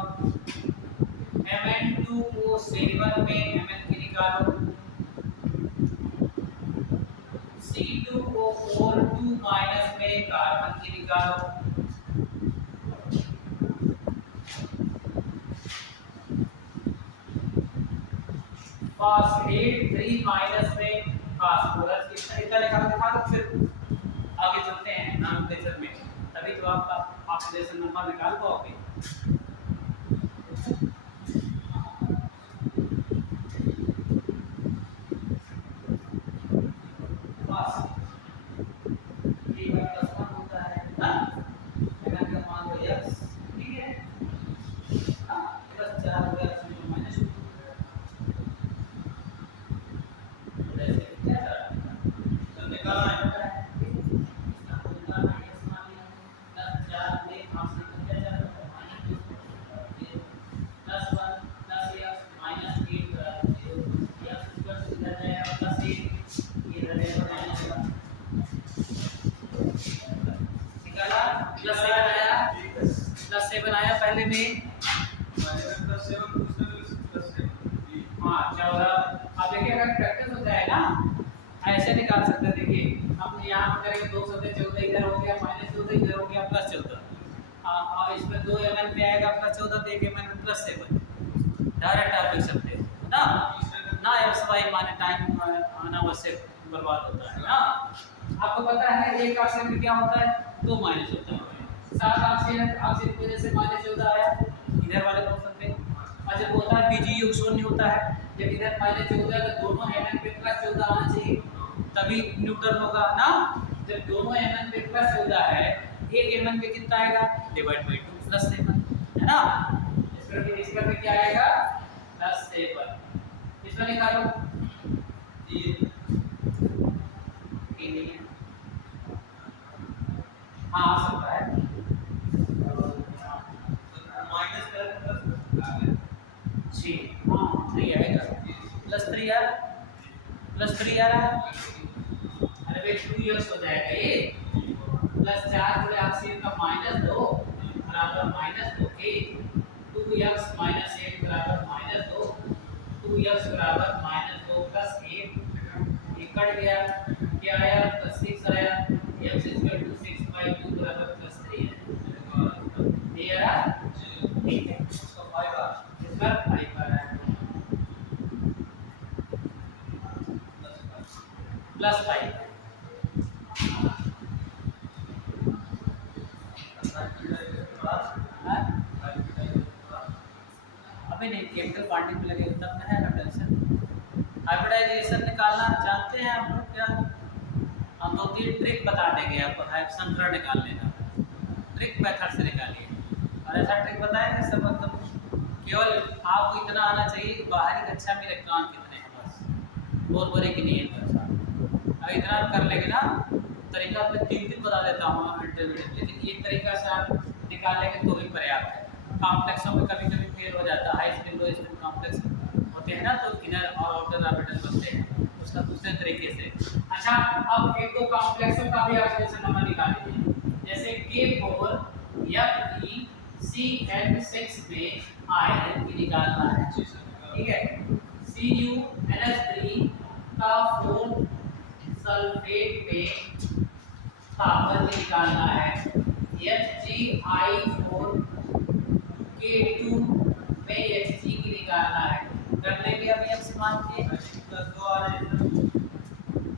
Mn2O7 में Mn की निकालो, C2O4 2- में कार्बन की निकालो, फॉस्फेट 3- में फास्फोरस की तरीका दिखा दो, फिर आगे चलते हैं नॉमेनक्लेचर में, तभी तो आपका ऑक्सीडेशन नंबर निकाल पाओगे। +7 आया पहले में, हाँ 14। अब देखिए अगर प्रैक्टिस हो जाए ना ऐसे निकाल सकते हैं। देखिए हम यहाँ पर करेंगे 2 14 14 इधर हो गया, -14 इधर हो गया, +14। और इसमें 2 Mn पे आएगा +14, तो 1 Mn में +7 डायरेक्ट आप लिख सकते हैं ना, ना x5 माने टाइम अनावश्यक बर्बाद होता है ना। आपको पता है एक ऑक्सीजन में क्या होता है 2 माइनस होता है, 7 ऑक्सीजन की वजह से -14 आया इधर वाले पोर्शन पे। और जब होता है Pg युग शून्य होता है, जब इधर -14 तो दोनों Mn पे +14 आना चाहिए तभी न्यूट्रल होगा ना। जब दोनों Mn पे +14 है, एक Mn पे कितना आएगा /2 +7 है ना। इस पर क्या आएगा +7, इसमें निकालो हाँ आ सकता है जी, हाँ 3 आएगा +3 यार +3 आ रहा है, अरे भाई 2x हो जाएगा ये, +4 बोले ऑक्सीजन का -2 बराबर -2 2x - 1 बराबर -2, 2x बराबर -2 + 1 ये कट गया, क्या आया +6 आया, x = 6/2 बराबर +3 है, ये आया ठीक है। इसको 5 आ इसका 5 आ रहा है +5। हाँ? अभी नहीं, केमिकल बांडिंग में लगे तब है ना टेंशन। हाइब्रिडाइजेशन निकालना जानते हैं हम लोग क्या? हम 2-3 ट्रिक बता देंगे आपको संकरण निकालने का। ट्रिक मेथड से निकालिए, और ऐसा ट्रिक बताएंगे सब मतलब केवल आपको इतना आना चाहिए कि बाहरी कक्षा में इलेक्ट्रॉन कितने हैं, बस बहुत बड़े की नहीं है सर। अब इतना कर लेंगे ना, तरीका मैं 3 दिन बता देता हूँ इंटरमीडिएट, लेकिन एक तरीका से आप निकाल लेंगे तो ही पर्याप्त है। कॉम्प्लेक्सों में कभी कभी फेल हो जाता है, हाई स्पिन लो स्पिन कॉम्प्लेक्स होते हैं ना, तो इनर और आउटर ऑर्बिटल बनते हैं उसका दूसरे तरीके से। अच्छा, अब एक दो कॉम्प्लेक्सों का भी ऑक्सीडेशन नंबर निकाल लीजिए, जैसे K4 FeCN6 में आयरन की निकालना है, ठीक है। CuNH3 का 4 सल्फेट पे तापन निकालना है। HgI4 K2 में Hg की निकालना है। कर लेंगे अभी हम मान के।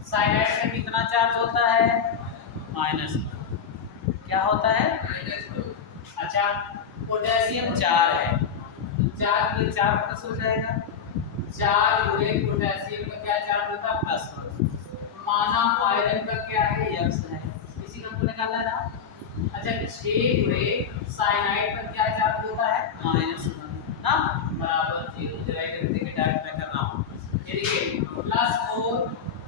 साइनाइड में कितना चार्ज होता है? -1। क्या होता है? अच्छा, पोटेशियम 4 है, तो 4 के 4 प्लस हो जाएगा। 4 गुणे पोटेशियम का क्या चार्ज होता है? प्लस। माना आयरन का क्या है? यक्स है, इसी का हमको निकालना है ना। अच्छा, 6 गुणे साइनाइड का क्या चार्ज होता है? -1 ना, बराबर 0। जरा इधर देखिए, डायरेक्ट मैं कर रहा हूँ, ये देखिए +4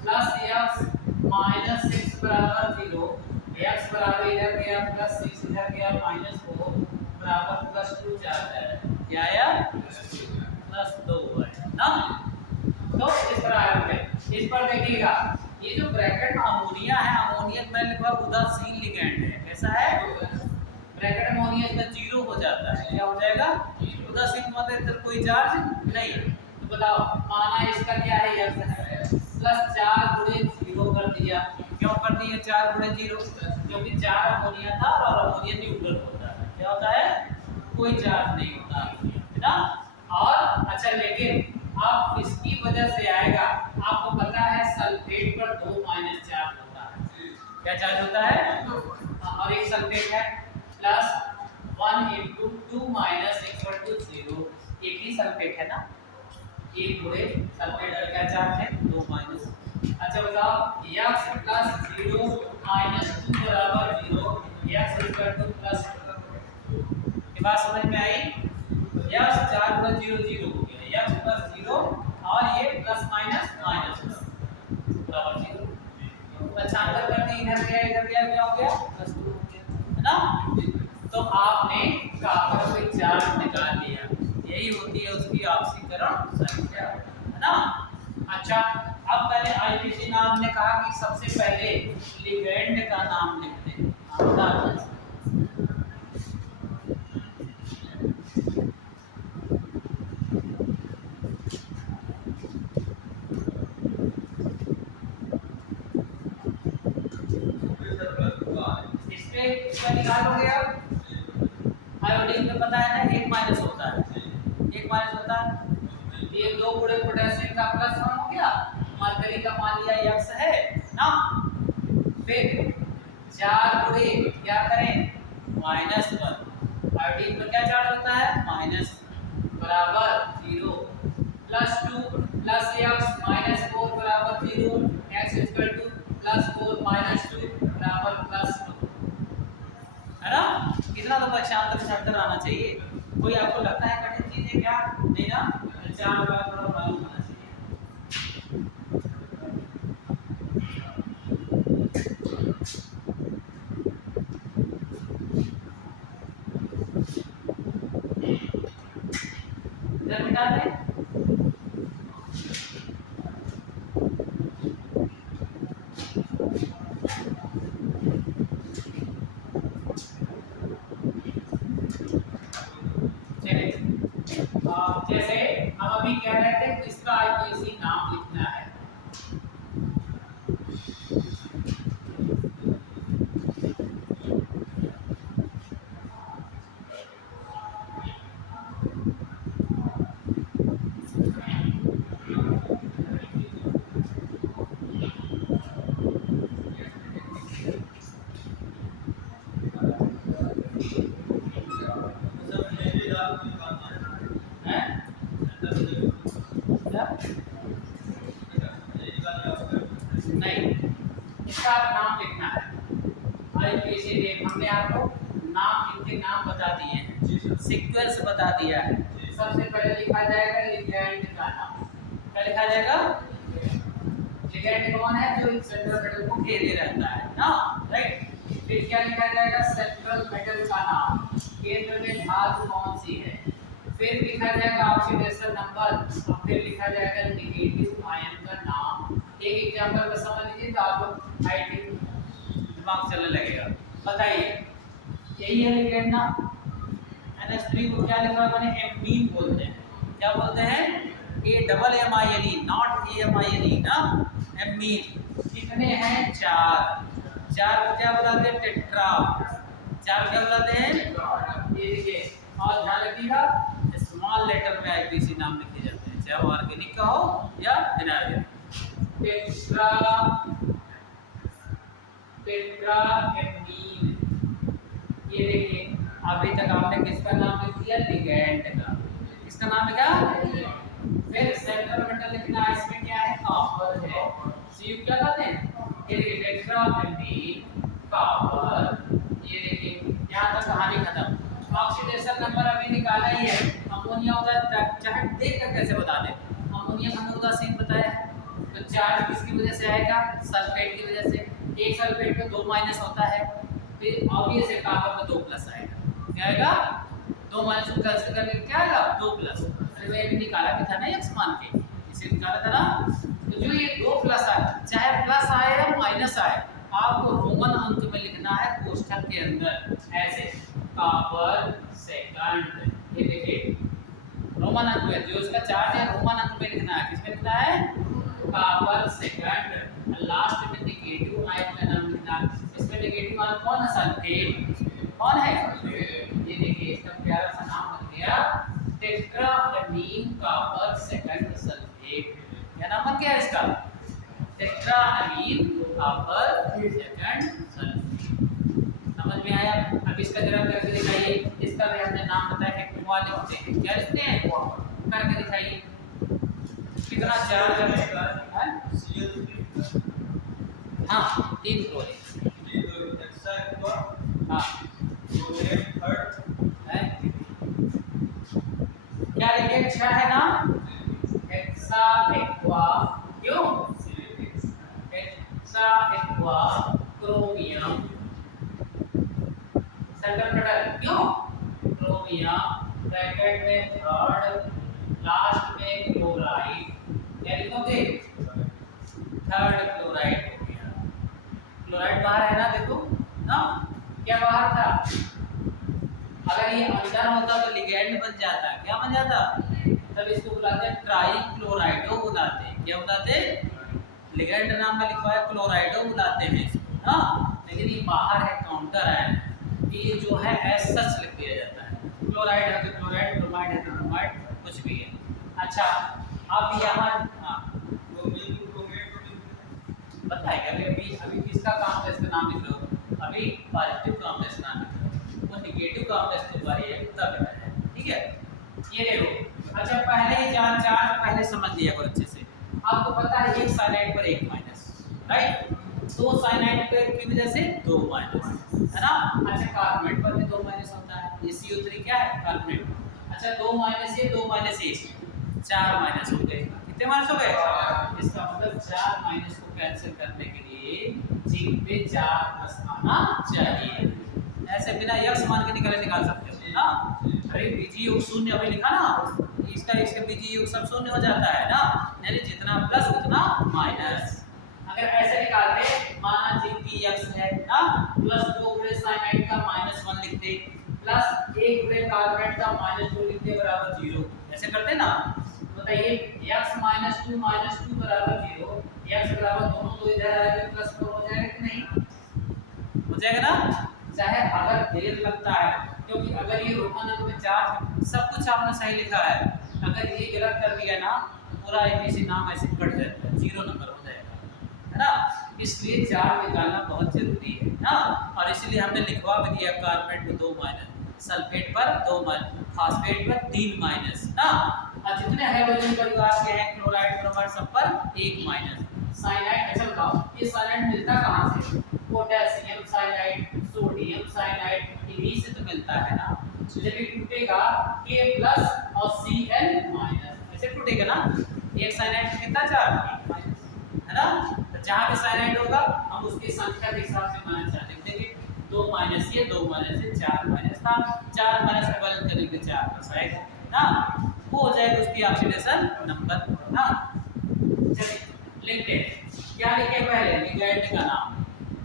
प्लस x -6 बराबर 0। x बराबर इधर गया +6 इधर गया -4 बराबर +2 चार्ज है। क्या आया? +2 है ना। तो इस तरह आया। इस पर देखिएगा, ये जो ब्रैकेट में अमोनिया है, अमोनिया में लिखा उदासीन लिगैंड है। कैसा है? ब्रैकेट अमोनिया इसका 0 हो जाता है। क्या हो जाएगा? उदासीन मतलब इधर कोई चार्ज नहीं। तो बताओ, माना इसका क्या है? यक्स है, +4 गुणे 0 कर दिया। क्यों कर दिया 4 गुणे 0? क्योंकि 4 अमोनिया था और अमोनिया न्यूट्रल होता है। क्या होता है? कोई चार्ज नहीं होता है ना। और अच्छा, लेकिन अब इसकी वजह से आएगा, आपको पता है सल्फेट पर 2 माइनस चार्ज होता है। क्या चार्ज होता है? और एक सल्फेट है +1 × 2 - 0। एक ही सल्फेट है ना, एक गुणे सल्फेट का क्या चार्ज है? 2 माइनस। अच्छा बताओ, x + 0 - 2 बराबर 0, x +2। ये बात समझ में आई? x 4 + 0 0 हो गया, x + 0 और ये प्लस माइनस बराबर 0। पक्षांतर कर दी, इधर गया क्या हो गया? +2 हो गया, है ना। तो आपने काकर कोई चार्ज निकाल लिया, यही होती है उसकी ऑक्सीकरण संख्या, है ना। अच्छा, अब पहले आईपीसी नाम ने कहा कि सबसे पहले लिगैंड का नाम लिखते हैं। इसका निकालोगे आप, आयोडीन में पता है ना 1 माइनस होता है, 1 माइनस होता है। ये 2 गुणे पोटेशियम का +1 हो गया, मरकरी का मान लिया x है ना। फिर 4 गुणे क्या करें? -1। आयोडीन पर क्या चार्ज होता है? माइनस बराबर 0, +2 + x -4 बराबर 0, x +4 - 2 बराबर +2, है ना। कितना तो पक्षांतर शब्द आना चाहिए। कोई आपको लगता है कठिन चीज है क्या? नहीं ना, 4 बार थोड़ा मालूम होना चाहिए। इधर मिटा दें। जैसे हम अभी कह रहे थे कि इसका आईपीसी नाम लिखना है। सीक्वेंस बता दिया है। सबसे पहले लिखा जाएगा लिगैंड का नाम। क्या लिखा जाएगा? लिगैंड कौन है? जो सेंट्रल मेटल को घेरे रहता है ना, राइट। फिर क्या लिखा जाएगा? सेंट्रल मेटल का नाम, केंद्र में धातु कौन सी है। फिर लिखा जाएगा ऑक्सीडेशन नंबर, और फिर लिखा जाएगा नेगेटिव आयन का नाम। एक एग्जांपल में समझ लीजिए तो आप लोग आईटी दिमाग चलने लगेगा। बताइए, यही है लिगैंड ना। NH3 को क्या लिखा है मैंने? एमीन बोलते हैं। क्या बोलते हैं? AMMINE, नॉट AMINE ना, एमीन। कितने हैं? 4। 4 को क्या बुलाते हैं? टेट्रा। 4 क्या बुलाते हैं? ये देखिए, और ध्यान रखिएगा स्मॉल लेटर में आईपीसी नाम लिखे जाते हैं, चाहे वो ऑर्गेनिक का हो या इनऑर्गेनिक। Tetra, tetra amine. ये देखिए, अभी तक आपने किसका नाम लिख दिया? लिगैंड का। किसका नाम लिखा? फिर सेंट्रल मेटल लिखना है। इसमें क्या है? कॉपर है। सी क्या कहते हैं? ये देखिए टेट्रा एमीन कॉपर। ये देखिए यहाँ तक कहानी खत्म। ऑक्सीडेशन नंबर अभी निकाला ही है। अमोनिया होता है, चाहे देख कर कैसे बता दे। अमोनिया हमने उदासीन बताया है। तो चार्ज किसकी वजह से आएगा? सल्फेट की वजह से। एक सल्फेट में 2 माइनस होता है, फिर ऑब्वियस है कॉपर में 2 प्लस आएगा। क्या आएगा? 2 माइनस को कैंसिल करके क्या आएगा? 2 प्लस। अरे भाई अभी निकाला भी था ना एक्स मान के, इसे निकाला था ना। तो जो ये 2 प्लस आए, चाहे प्लस आए या माइनस आए, आपको रोमन अंक में लिखना है कोष्ठक के अंदर ऐसे, कॉपर सेकंड। ये देखिए रोमन अंक में जो इसका चार्ज है रोमन अंक में लिखना है। किसमें लिखना है? Copper second. लास्ट में नेगेटिव आयन का नाम लिखना है। इसमें नेगेटिव आयन कौन है? सल्फेट। कौन है? ये देखिए इसका प्यारा सा नाम बन गया टेट्राएमीन कॉपर सेकंड सल्फेट। क्या नाम बन गया इसका? Tetraammine copper second sulphate. समझ में आया? अब इसका जरा करके दिखाइए। इसका भी हमने नाम बताया है, एक्वा लिखते हैं। क्या लिखते हैं? करके दिखाइए कितना चार्ज है। हाँ 3 क्लोरीन। हाँ क्या लिखे? अच्छा है ना, हेक्सा एक्वा। क्यों? Hexa aqua chromium central metal. क्यों? क्रोमियम ब्रैकेट में थर्ड, लास्ट में क्लोराइड। क्या लिखोगे? थर्ड क्लोराइड हो गया। क्लोराइड बाहर है ना, देखो ना, क्या बाहर था? अगर ये अंदर होता तो लिगैंड बन जाता। क्या बन जाता? तब इसको बुलाते हैं ट्राइक्लोराइडो बुलाते हैं। क्या बुलाते हैं? लिगैंड नाम में लिखा है क्लोराइडो बुलाते हैं इसको ना। लेकिन ये बाहर है, काउंटर है, ये जो है एज सच लिख दिया जाता है। क्लोराइड है तो क्लोराइड, ब्रोमाइड है तो ब्रोमाइड, कुछ भी है। अच्छा अब यहाँ बताएगा अभी किसका काम है? इसका नाम लिख लो। अभी पॉजिटिव कॉम्प्लेक्स नाम लिख लो, वो नेगेटिव कॉम्प्लेक्स के बारे में तब है। ठीक है, ये देखो। अच्छा पहले ही चार्ज पहले समझ लिया करो अच्छे से। आपको पता है एक साइनाइड पर 1 माइनस, राइट। 2 साइनाइड पे की वजह से 2 माइनस, है ना। अच्छा कार्बोनेट पर भी 2 माइनस होता है। ये CO3 क्या है? कार्बोनेट। अच्छा 2 माइनस ये 2 माइनस ये 4 माइनस हो गए। कितने माइनस हो गए? इसका मतलब 4 माइनस को कैंसिल करने के लिए जिंक पे 4 प्लस आना चाहिए। ऐसे बिना यक्स मान के निकाल सकते हो ना। अरे बीजी योग शून्य अभी लिखा ना, इसका बीजी योग सब शून्य हो जाता है ना, यानी जितना प्लस उतना माइनस। अगर ऐसे निकालते, माना जिंक की यक्स है ना, प्लस 2 गुणे साइनाइड का -1 लिख दे, प्लस 1 गुणे कार्बोनेट का -2 लिख दे बराबर 0। ऐसे करते ना। बताइए x - 2 बराबर 0, x बराबर दोनों तो इधर आएगा, प्लस 4 हो जाएगा कि नहीं? हो जाएगा ना। चाहे अगर देर लगता है, क्योंकि अगर ये रोमन अंक में चार्ज सब कुछ आपने सही लिखा है, अगर ये गलत कर दिया ना तो पूरा एबीसी नाम ऐसे कट जाता है, 0 नंबर हो जाएगा, है ना। इसलिए चार्ज निकालना बहुत जरूरी है ना। और इसलिए हमने लिखवा भी दिया कार्बोनेट में 2 माइनस, सल्फेट पर 2 माइनस, फास्फेट पर 3 माइनस ना। और जितने हाइड्रोजन परिवार के हैं क्लोराइड ब्रोमाइड सब पर 1 माइनस। साइनाइड अच्छा बताओ, ये साइनाइड मिलता कहाँ से? पोटेशियम साइनाइड, सोडियम साइनाइड, इन्हीं से तो मिलता है ना। जब ये टूटेगा K प्लस और Cl माइनस, ऐसे टूटेगा ना। एक साइनाइड कितना 4 माइनस, है ना। तो जहाँ पे साइनाइड होगा हम उसकी संख्या के हिसाब से माइनस 4 लिख देंगे। 2 माइनस ये 2 माइनस ये 4 माइनस था, 4 माइनस का बल करेंगे 4 प्लस आएगा ना, वो हो जाएगा उसकी ऑक्सीडेशन नंबर ना। चलिए लिखते हैं, क्या लिखे पहले लिगेंड का नाम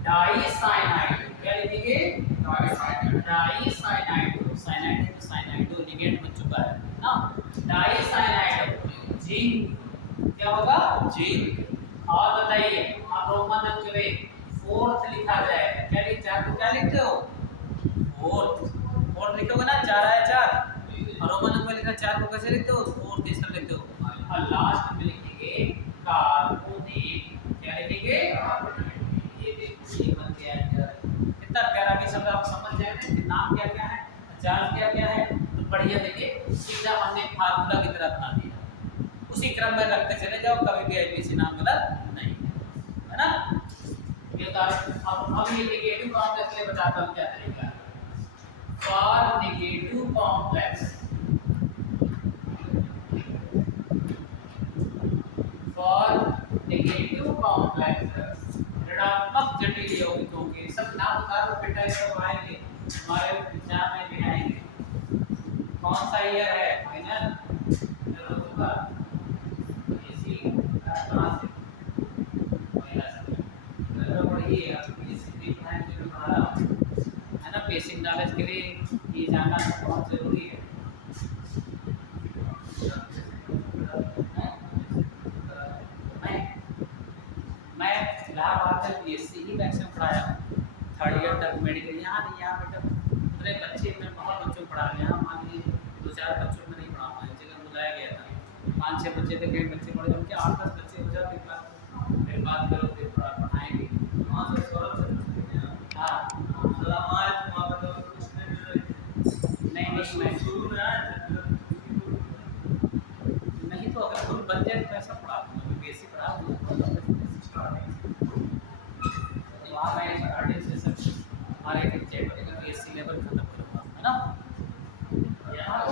डाइसाइनाइड, क्या लिखेंगे डाइसाइनाइड, साइनाइड है तो साइनाइड लिगेंड बन चुका है ना। डाइसाइनाइड जिंक, क्या होगा जिंक। और बताइए आप रोमन अंक में फोर्थ लिखा जाएगा, क्या लिख 4 को क्या लिखते हो फोर्थ, फोर्थ लिखोगे ना 4 आया 4, और रोमन अंक में लिखा 4 को कैसे लिखते हो फोर्थ इस तरह लिखते हो। और लास्ट में लिखेंगे कार्बोनेट, क्या लिखेंगे ये देखिए ये बन गया है। कितना प्यारा भी सब आप समझ जाएंगे कि नाम क्या क्या है, चार्ज क्या क्या है, तो बढ़िया देखिए सीधा हमने फार्मूला की तरह बना दिया, उसी क्रम में रखते चले जाओ, कभी भी आईपीसी नाम गलत नहीं है ना। ये अब ये नेगेटिव कॉम्प्लेक्स के लिए बताता हूं क्या तरीका है। For negative complex, for negative complex ऋणात्मक जटिल यौगिकों के सब नाम उतारो बेटा, ये सब आएंगे हमारे एग्जाम में भी आएंगे। कौन सा ईयर है फाइनल चलो होगा इसी कहां से पहला से चलो पढ़िए आप इसी देखना है जो पढ़ा रहा हूं, है ना। बेसिक नॉलेज के लिए ये जानना बहुत जरूरी है। मैं इलाहाबाद तक बीएससी ही मैक्सिमम पढ़ाया हूँ, 3rd ईयर तक मेडिकल। यहाँ नहीं, यहाँ बेटा उतने बच्चे मैं बहुत बच्चों को पढ़ा रहे हैं, मान लीजिए 2-4 बच्चों में नहीं पढ़ा हुआ, एक जगह बुलाया गया था 5-6 बच्चे थे, कई बच्चे पढ़े, उनके 8-10 बच्चे हो जाते हैं, फिर बात करो फिर पढ़ाएंगे वहाँ से सौरभ से। हाँ नहीं मैं शुरू में नहीं, तो अगर ग्रुप बन जाए तो ऐसा पढ़ा दूँगा, बीएससी पढ़ा दूँगा वहाँ मैं स्टार्टिंग से सब हमारे एक चैप्टर का बीएससी लेवल खत्म करूँगा, है ना। यहाँ तो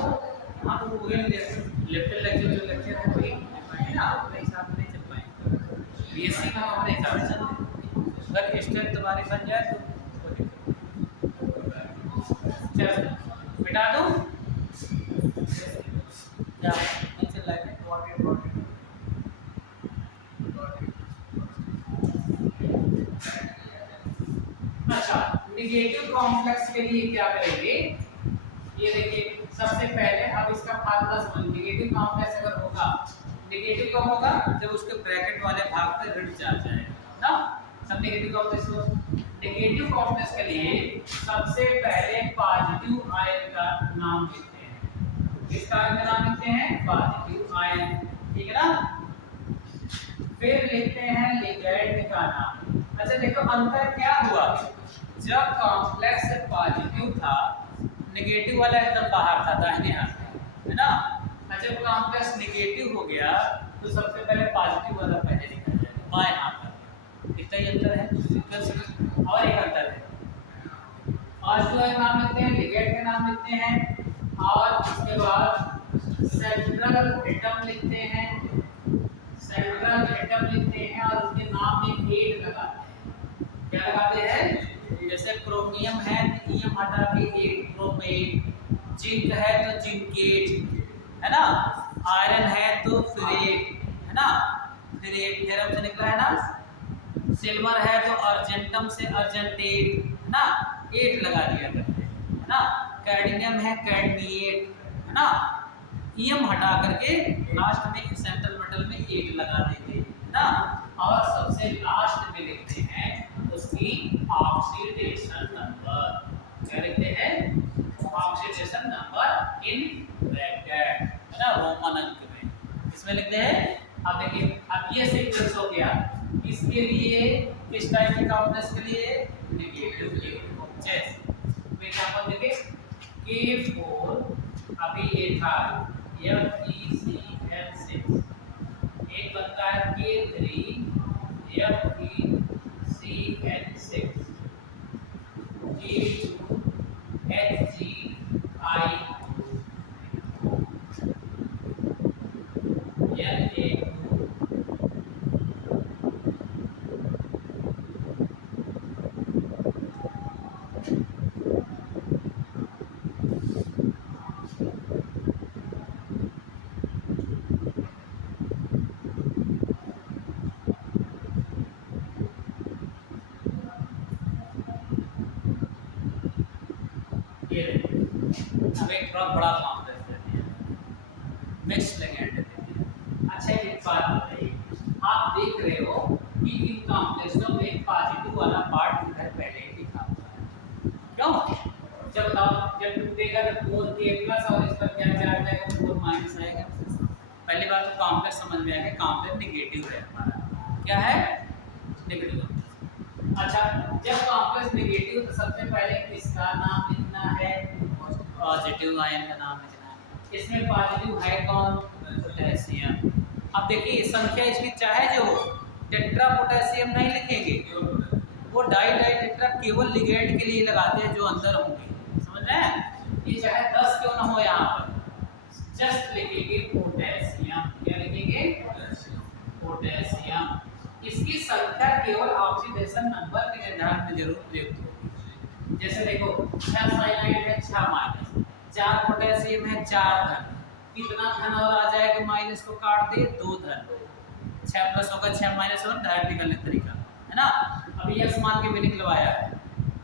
वो लेफ्ट लेक्चर जो लेक्चर है वही ना, अपने हिसाब से नहीं चल पाएंगे। बीएससी में हम अपने हिसाब से चलते, अगर स्ट्रेंथ तुम्हारी बन जाए तो चलो बिठा दूँ क्या नहीं चल रहा है। अच्छा नेगेटिव कॉम्प्लेक्स के लिए क्या करेंगे, ये देखिए सबसे पहले अब इसका फार्मूला समझ। नेगेटिव कॉम्प्लेक्स अगर होगा, नेगेटिव कब होगा जब उसके ब्रैकेट वाले भाग पे ऋण चार्ज आएगा ना। सब नेगेटिव कॉम्प्लेक्स को, नेगेटिव कॉम्प्लेक्स के लिए सबसे पहले पॉजिटिव आयन का नाम लिखते हैं। किस आयन का नाम लिखते हैं पॉजिटिव आयन, ठीक है ना। फिर लिखते हैं लिगैंड का नाम। अच्छा देखो अंतर क्या हुआ, जब कॉम्प्लेक्स पॉजिटिव था नेगेटिव वाला एकदम बाहर था दाहिने हाथ में, है ना। जब कॉम्प्लेक्स नेगेटिव हो गया तो सबसे पहले पॉजिटिव वाला पहले लिखा जाएगा बाएं हाथ में, इतना ही अंतर है। और एक अंतर है, पॉजिटिव का नाम लिखते हैं, लिगैंड का नाम लिखते हैं, और उसके बाद सेंट्रल एटम लिखते हैं, सेंट्रल एटम लिखते हैं और उसके नाम में 8 लगाते हैं। क्या लगाते हैं, जैसे क्रोमियम है तो ईएम हटा के 8 क्रोमेट, जिंक है तो जिंकेट, है ना। आयरन है तो फेरेट, है ना, फेरेट फेरम से निकला है ना। सिल्वर है तो अर्जेंटम से अर्जेंटेट, है ना, 8 लगा दिया करते हैं, है ना। कैडमियम है कैडमिएट, है ना। ईएम हटा करके लास्ट में सेंट्रल मेटल में 8 लगा देते हैं ना। और सबसे लास्ट में लिखते हैं उसकी ऑक्सीडेशन नंबर, क्या लिखते हैं ऑक्सीडेशन नंबर इन ब्रैकेट, है ना, रोमन अंक में इसमें लिखते हैं। अब देखिए अब ये सीक्वेंस हो गया, इसके लिए किस टाइप के कॉम्प्लेक्स के लिए नेगेटिव के, जैसे एग्जांपल देखिए K4 अभी ये था FeCl6, एक बनता है K3 FeCl6, K2 HgIl6, अब एक थोड़ा बड़ा कॉम्प्लेक्स लेते हैं, मिक्स लिगेंड लेते हैं। अच्छा एक बात बताइए, आप देख रहे हो कि इन कॉम्प्लेक्सों में पॉजिटिव वाला पार्ट इधर पहले ही लिखा हुआ है, क्यों? जब बताओ, जब टूटेगा तो 4k प्लस और इस पर क्या चार्ज आएगा, 4 माइनस आएगा। पहली बात तो कॉम्प्लेक्स समझ में आ गया, कॉम्प्लेक्स नेगेटिव है हमारा, क्या है, नेगेटिव। अच्छा जब कॉम्प्लेक्स नेगेटिव तो सबसे पहले किसका नाम लिखना है, पॉजिटिव आयन का नाम लिखना है। इसमें पॉजिटिव है कौन, पोटेशियम। अब देखिए संख्या इसकी चाहे जो टेट्रा पोटेशियम नहीं लिखेंगे, वो डाई टेट्रा केवल लिगेंड के लिए लगाते हैं जो अंदर होंगे, समझ रहे हैं। ये चाहे 10 क्यों ना हो, यहाँ पर जस्ट लिखेंगे पोटेशियम, क्या लिखेंगे, पोटेशियम। इसकी संख्या केवल ऑक्सीडेशन नंबर के निर्धारण में जरूर प्रयुक्त होगी। जैसे देखो 6 साइनाइड है 6 माइनस, 4 पोटेशियम है 4 धन, कितना धन और आ जाएगा, माइनस को काट दे 2 धन, 6 प्लस होगा 6 माइनस होगा, डायरेक्ट निकलने तरीका है ना। अभी यक्स मान के भी निकलवाया है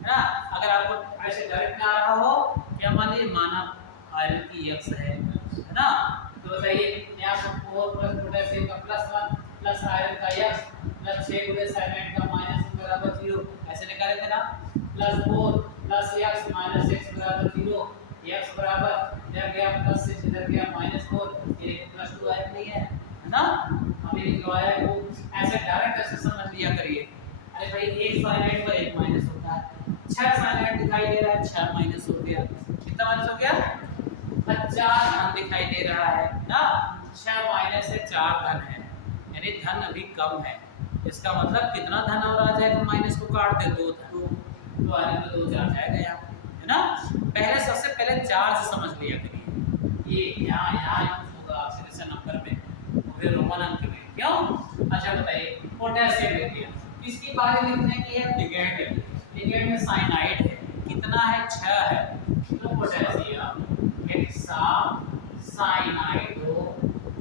ना। अगर आपको ऐसे डायरेक्ट ना आ रहा हो, क्या मान लीजिए माना आयरन की यक्स है ना, तो बताइए यहाँ पर 4 प्लस पोटेशियम का +1 प्लस आयरन का यक्स प्लस 6 गुणे साइनाइड का -1 बराबर 0, ऐसे निकाले थे ना। +4 प्लस यक्स माइनस x बराबर 0, यक्स बराबर इधर गया +6 इधर गया -4, ये +2 आया नहीं है ना। अभी निकलवाया है वो, ऐसे डायरेक्ट ऐसे समझ लिया करिए। अरे भाई एक साइनाइड पर एक माइनस होता है, 6 साइनाइड दिखाई दे रहा है 6 माइनस हो गया, कितना माइनस हो गया, 4 धन दिखाई दे रहा है ना। 6 माइनस से 4 धन है, यानी धन अभी कम है। इसका मतलब कितना धन और आ जाएगा, माइनस को काट दे 2 धन, तो आने में 2 जा जाएगा यहाँ, है ना। पहले सबसे पहले चार्ज समझ लिया करिए, ये यहाँ होगा ऑक्सीडेशन नंबर में, फिर रोमन अंक में, क्यों। अच्छा बताइए पोटेशियम ले लिया, किसकी बारे लिखने की है, लिगेंड। लिगेंड में साइनाइड है, कितना है 6 है, तो पोटेशियम हेक्सा साइनाइडो,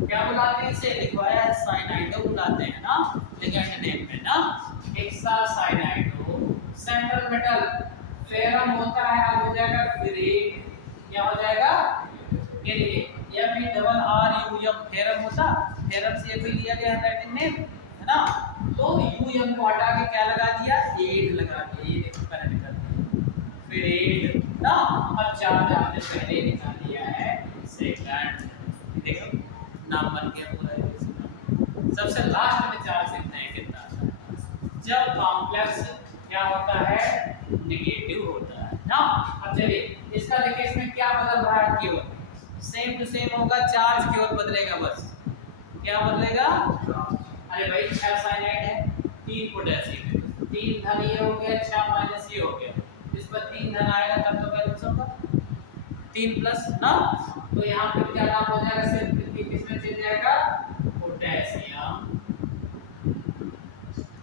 क्या बुलाते हैं इसे, लिखवाया है साइनाइडो बुलाते हैं ना लिगेंड नेम में ना, हेक्सा साइनाइडो। सेंट्रल मेटल फेरम होता है, अब हो जाएगा फेरेट, क्या हो जाएगा, FeRUM फेरम होता, फेरम से भी लिया गया है लैटिन नेम, है ना। तो यूएम को हटा के क्या लगा दिया, एड लगा दिया, ये देखो करंट कर दिया, फिर एड ना। अब चार्ज आपने पहले निकाल लिया है सेकंड, देखो नाम बन गया पूरा। सबसे लास्ट में चार्ज लिखना है कितना, जब कॉम्प्लेक्स क्या होता है, नेगेटिव होता है ना। अब चलिए इसका देखिए, इसमें क्या बदल रहा है, केवल सेम टू सेम होगा, चार्ज केवल बदलेगा, बस क्या बदलेगा। अरे भाई 6 साइनाइड है 3 पोटेशियम है, 3 धन ये हो गया 6 माइनस ये हो गया, इस पर 3 धन आएगा तब तो बैलेंस होगा 3 प्लस ना। तो यहाँ पे क्या नाम हो जाएगा, सिर्फ किसमें चल जाएगा, पोटेशियम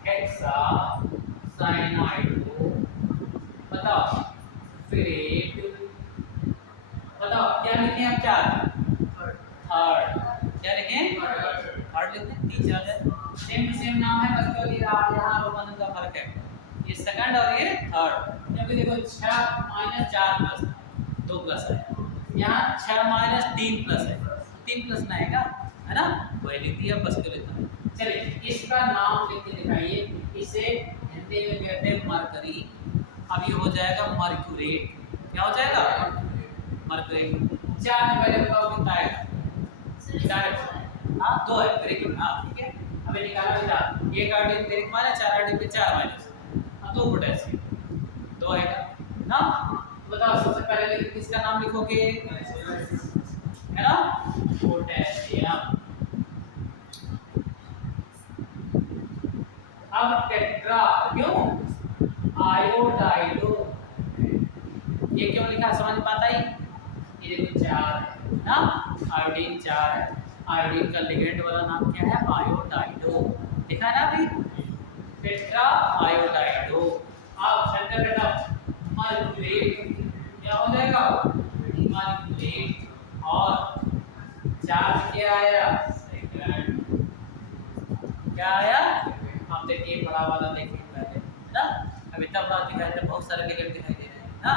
हेक्सा साइनाइडो, बताओ फेरेट, बताओ क्या लिखें हम, क्या थर्ड, क्या लिखें, थर्ड लिखते हैं, तीन चार है सेम टू सेम नाम है, बस केवल यहाँ रोमन का फर्क है, ये सेकंड और ये थर्ड। क्योंकि देखो 6 माइनस 4 प्लस 2 प्लस है, यहाँ 6 माइनस 3 प्लस है, 3 प्लस ना आएगा, है ना, वही लिख दिया बस केवल इतना। चलिए इसका नाम लिख के दिखाइए, इसे हिंदी में कहते हैं मरकरी। अब ये हो जाएगा मर्क्यूरेट, क्या हो जाएगा, मरकरी। चार्ज पहले बताओ कितना आएगा, हाँ 2 है, वेरी गुड, हाँ ठीक है। अभी निकाला बेटा, एक आरडीन फेरिक माइनस 4 आरडीन पे 4 माइनस, हाँ 2 पोटेशियम 2 आएगा ना। बताओ सबसे पहले किसका नाम लिखोगे, है ना, पोटेशियम। अब टेट्रा, क्यों, आयोडाइडो, ये क्यों लिखा समझ पाता ही, ये देखो 4 है ना, आयोडीन 4 है, आयोडीन का लिगेंड वाला नाम क्या है, आयोडाइडो, देखा ना अभी, टेट्रा आयोडाइडो। अब सेंटर बेटा मर्क्यूरेट, क्या हो जाएगा, मर्क्यूरेट, और चार्ज क्या आया, सेकंड, क्या आया। अब देखिए बड़ा वाला देखिए पहले ना, अभी तब बात दिखाई दे, बहुत सारे लिगेंड दिखाई दे रहे हैं ना।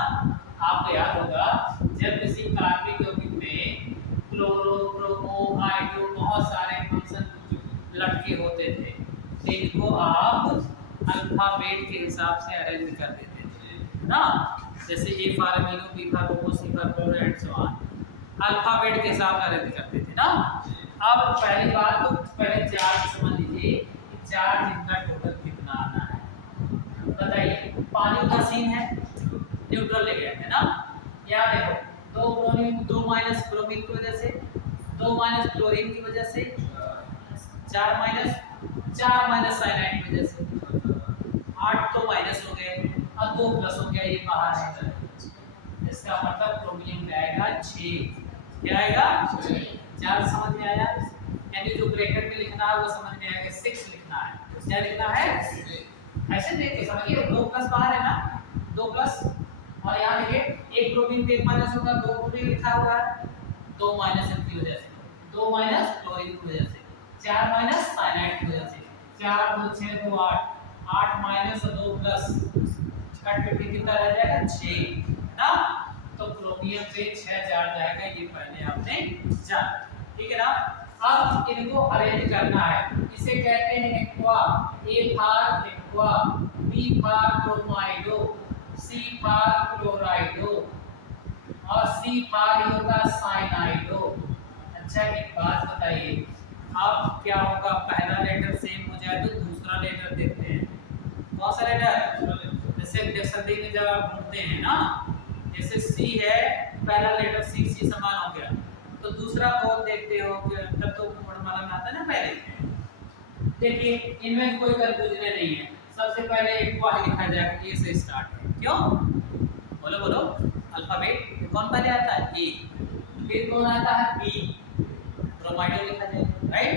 आपको याद होगा जब कार्बनिक यौगिक में क्लोरो, ब्रोमो, हाइड्रो बहुत सारे फंक्शन लटके होते थे। इनको आप अल्फाबेट के हिसाब से अरेंज कर देते थे ना, जैसे A for amino, B for bromo, C for chloro and so on, alphabet के हिसाब से अरेंज करते थे ना। अब पहली बात तो पहले चार्ज समझ लीजिए, चार्ज इनका टोटल कितना आना है बताइए। पानी का सीन है, न्यूट्रल ले गए है ना, या देखो दो ब्रोमीन, दो माइनस ब्रोमीन की वजह से, दो माइनस क्लोरीन की वजह से, चार माइनस साइनाइड की वजह से, 8 तो माइनस हो गए और 2 प्लस हो गया, ये बाहर है। इसका मतलब क्रोमियम में आएगा 6, क्या आएगा 6। चार समझ में आया, यानी जो ब्रैकेट में लिखना है वो समझ में आएगा 6 लिखना है। क्या लिखना है, ऐसे देख के समझिए, 2 प्लस बाहर है ना, 2 प्लस, और यहाँ देखिए एक ब्रोमीन पे 1 माइनस होगा, 2 ब्रोमीन लिखा हुआ है, 2 माइनस की वजह से, 2 माइनस क्लोरीन की वजह से, 4 माइनस साइनाइड की वजह से, 4 2 6 2 8, 8 माइनस 2 प्लस, कट के कितना रह जाएगा 6 ना। तो क्रोमियम पे 6 चार्ज आएगा, ये पहले आपने जाना, ठीक है ना। अब इनको अरेंज करना है, इसे कहते हैं aqua. A for aqua, B for bromido, C for chlorido और सी फॉर होगा साइनाइडो। अच्छा एक बात बताइए, अब क्या होगा, पहला लेटर सेम हो जाए तो दूसरा लेटर देखते हैं, कौन सा लेटर, जैसे डिक्शनरी में जब आप ढूंढते हैं ना, जैसे सी है, पहला लेटर सी, सी समान हो गया, तो दूसरा कौन देखते हो, तब तो वर्णमाला में आता है ना पहले। देखिए इनमें कोई कंफ्यूजन नहीं है, सबसे पहले एक वाह लिखा जाएगा, ए से स्टार्ट है, क्यों बोलो बोलो, अल्फाबेट कौन पहले आता है, ए, फिर कौन आता है, बी, ब्रोमाइडो लिखा जाएगा, राइट।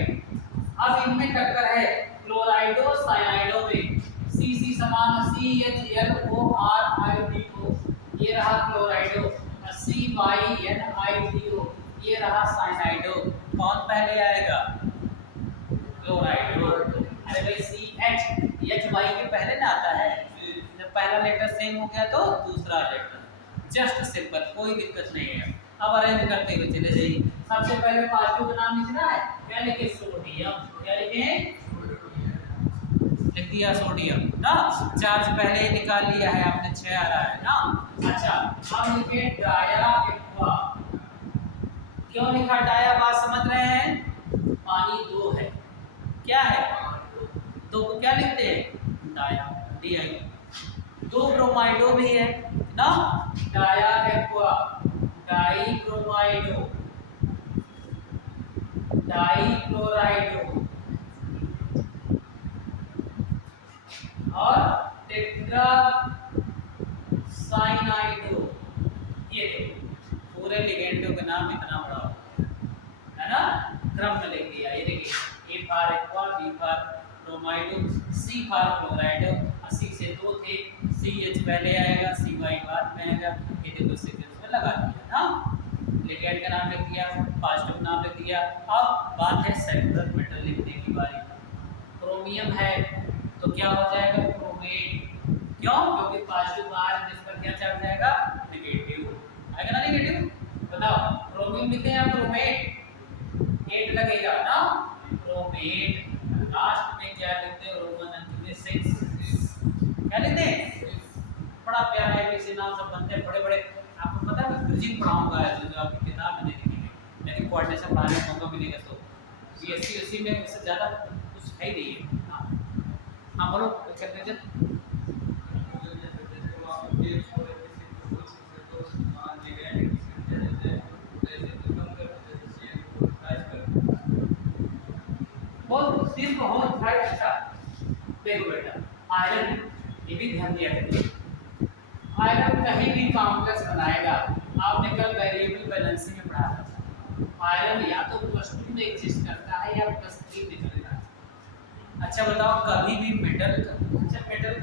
अब इनमें टक्कर है क्लोराइडो साइनाइडो में, सी सी समान, C H L O R I D O, ये रहा chlorido, C Y N I D O, ये रहा साइनाइडो। कौन पहले आएगा, क्लोराइडो। अरे भाई सी एच, एच वाई के पहले ना आता है, जब पहला लेटर सेम हो गया तो दूसरा लेटर, जस्ट सिंपल, कोई दिक्कत नहीं है। अब अरेंज करते हुए चले जाइए, सबसे पहले पॉजिटिव का नाम लिखना है, क्या लिखे, सोडियम, क्या लिखे, लिख दिया सोडियम ना, चार्ज पहले ही निकाल लिया है आपने, 6 आ रहा है ना। अच्छा अब लिखे डाया एक्वा, क्यों लिखा डाया, बात समझ रहे हैं, पानी 2 है, क्या है 2 को क्या लिखते हैं, डाया, डी आई, 2 ब्रोमाइडो भी है ना, डाया एक्वा, डाई ब्रोमाइडो, डाई क्लोराइडो और टेट्रा साइनाइडो। ये देखो पूरे लिगेंडों का नाम इतना बड़ा है ना, क्रम में लिख दिया। ये देखिए A for aqua, B for bromido, C for chlorido, C से 2 थे, सी एच पहले आएगा, सी वाई बाद में आएगा, ये देखो सीक्वेंस में लगा दिया ना, लिगेंड का नाम लिख दिया, पॉजिटिव नाम लिख दिया। अब बात है सेंट्रल मेटल लिखने की बारी, क्रोमियम है तो क्या हो जाएगा, क्रोमेट, क्यों, क्योंकि पॉजिटिव बाहर, जिस पर क्या चढ़ जाएगा, नेगेटिव आएगा ना, नेगेटिव। बताओ क्रोमियम लिखे या क्रोमेट, 8 लगेगा ना, क्रोमेट। लास्ट में क्या लिखते हैं, रोमन अंक में 6, क्या लिखते हैं, बड़ा प्यारा है, इसी नाम से बनते हैं बड़े बड़े। आपको पता है मैं ब्रिजिंग पढ़ाऊंगा, जो आपकी किताब में नहीं दिखेगी, लेकिन कोऑर्डिनेशन पढ़ाने का मौका मिलेगा तो बीएससी उसी में उससे ज़्यादा कुछ है ही नहीं है। हाँ बोलो क्या कहते हैं, बहुत सिर्फ बहुत भाई। अच्छा देखो बेटा, आयरन ये भी ध्यान दिया करिए, आयरन कहीं भी कॉम्प्लेक्स बनाएगा, आपने कल वेरिएबल बैलेंसिंग में पढ़ा था, आयरन या तो +2 में एग्जिस्ट करता है या +3 में चलेगा। अच्छा बताओ कभी भी मेटल, अच्छा मेटल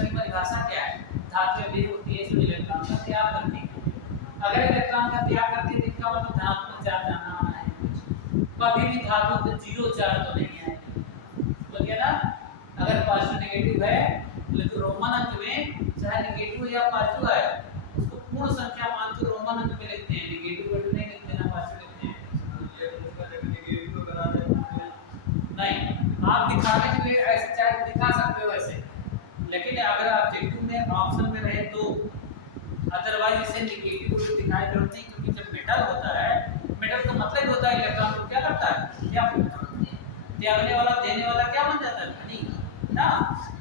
की परिभाषा क्या है, धातु भी होती है जो इलेक्ट्रॉन का त्याग करती है, अगर इलेक्ट्रॉन का त्याग करती है तो इसका मतलब धनात्मक चार्ज आना है, कभी भी धातु पे 0 चार्ज तो नहीं है, तो क्या ना, अगर पॉजिटिव नेगेटिव है लेकिन रोमन अंक में चाहे नेगेटिव या पॉजिटिव है उसको पूर्ण संख्या मानकर रोमन अंक में लिखते हैं, दिखाने के लिए ऐसे चाहे दिखा सकते हो ऐसे, लेकिन अगर ऑब्जेक्टिव में ऑप्शन में रहे तो, अदरवाइज इसे नेगेटिव रूप दिखाई जरूरत नहीं, क्योंकि जब मेटल होता है, मेटल का मतलब होता है इलेक्ट्रॉन को क्या करता है, क्या त्यागने वाला देने वाला क्या बन जाता है, धनी ना।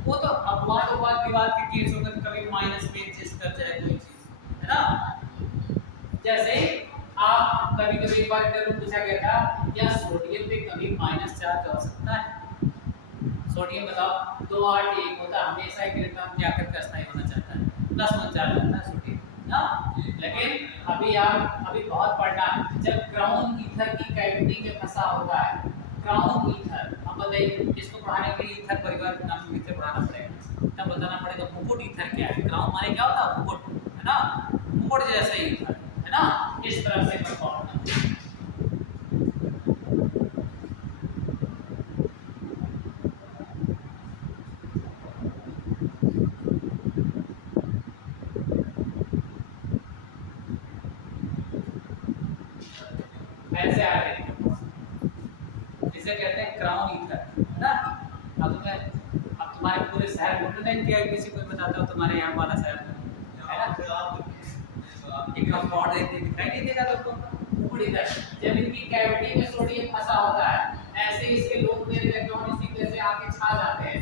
वो तो अब वाद विवाद के केस होगा, कभी माइनस में एडजस्ट कर जाए कोई चीज, है ना। जैसे आप कभी कभी एक बार इंटरव्यू पूछा गया था, क्या सोडियम पे कभी माइनस चार्ज हो सकता है? सोडियम बताओ, 2 8 1 होता है, हमेशा एक इलेक्ट्रॉन क्या करके अस्थायी होना चाहता है, +1 चार्ज होता है सोडियम ना। लेकिन अभी बहुत पढ़ना, जब ग्राउंड ईथर की कैविटी में फंसा होता है, ग्राउंड ईथर, अब बताइए इसको पढ़ाने के लिए ईथर परिवार के नाम लिख के पढ़ाना पड़ेगा, तब बताना पड़ेगा मुकुट ईथर क्या है। ग्राउंड माने क्या होता है, मुकुट, है ना, मुकुट जैसे ईथर, है ना, इस तरह से परफॉर्म। ऐसे आ रहे इसे कहते हैं क्राउन ईथर, है ना। अब तुम्हारे पूरे शहर घूमने नहीं किया, किसी को बताता हो तुम्हारे यहाँ वाला शहर, है ना, एक कंपाउंड दिखाई नहीं देगा तुमको, पूरी तरह जमीन की कैविटी में सोडियम फंसा होता है, ऐसे इसके लोग में इलेक्ट्रॉन इसी तरह से आके छा जाते हैं,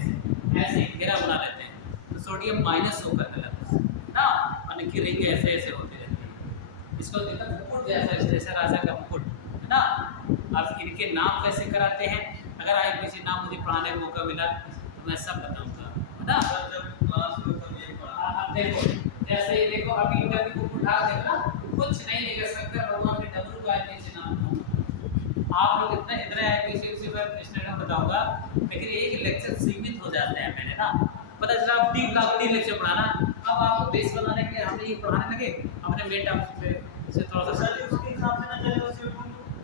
ऐसे घेरा बना लेते हैं, तो सोडियम माइनस होकर लगता है ना, और इनकी रिंग ऐसे ऐसे होती रहती है, इसको देखा मुकुट जैसा, जैसे राजा का मुकुट, है ना। अब इनके नाम कैसे कराते हैं, अगर आज किसी नाम मुझे पढ़ाने का मौका मिला तो मैं सब बताऊंगा, है ना। अब देखो, जैसे देखो अभी इंटरव्यू को उठा देना, कुछ नहीं लिख सकते, भगवान के डमरू का नीचे नाम, आप लोग इतना इतना आईपीसी पर स्टूडेंट बताऊंगा, लेकिन एक लेक्चर सीमित हो जाते हैं मैंने ना, पता चला अब 3 लेक्चर पढ़ाना, अब आपको बेस बनाने के हमने ये पढ़ाने लगे अपने मेन टॉपिक पे से थोड़ा सा उसके हिसाब से ना चले, उससे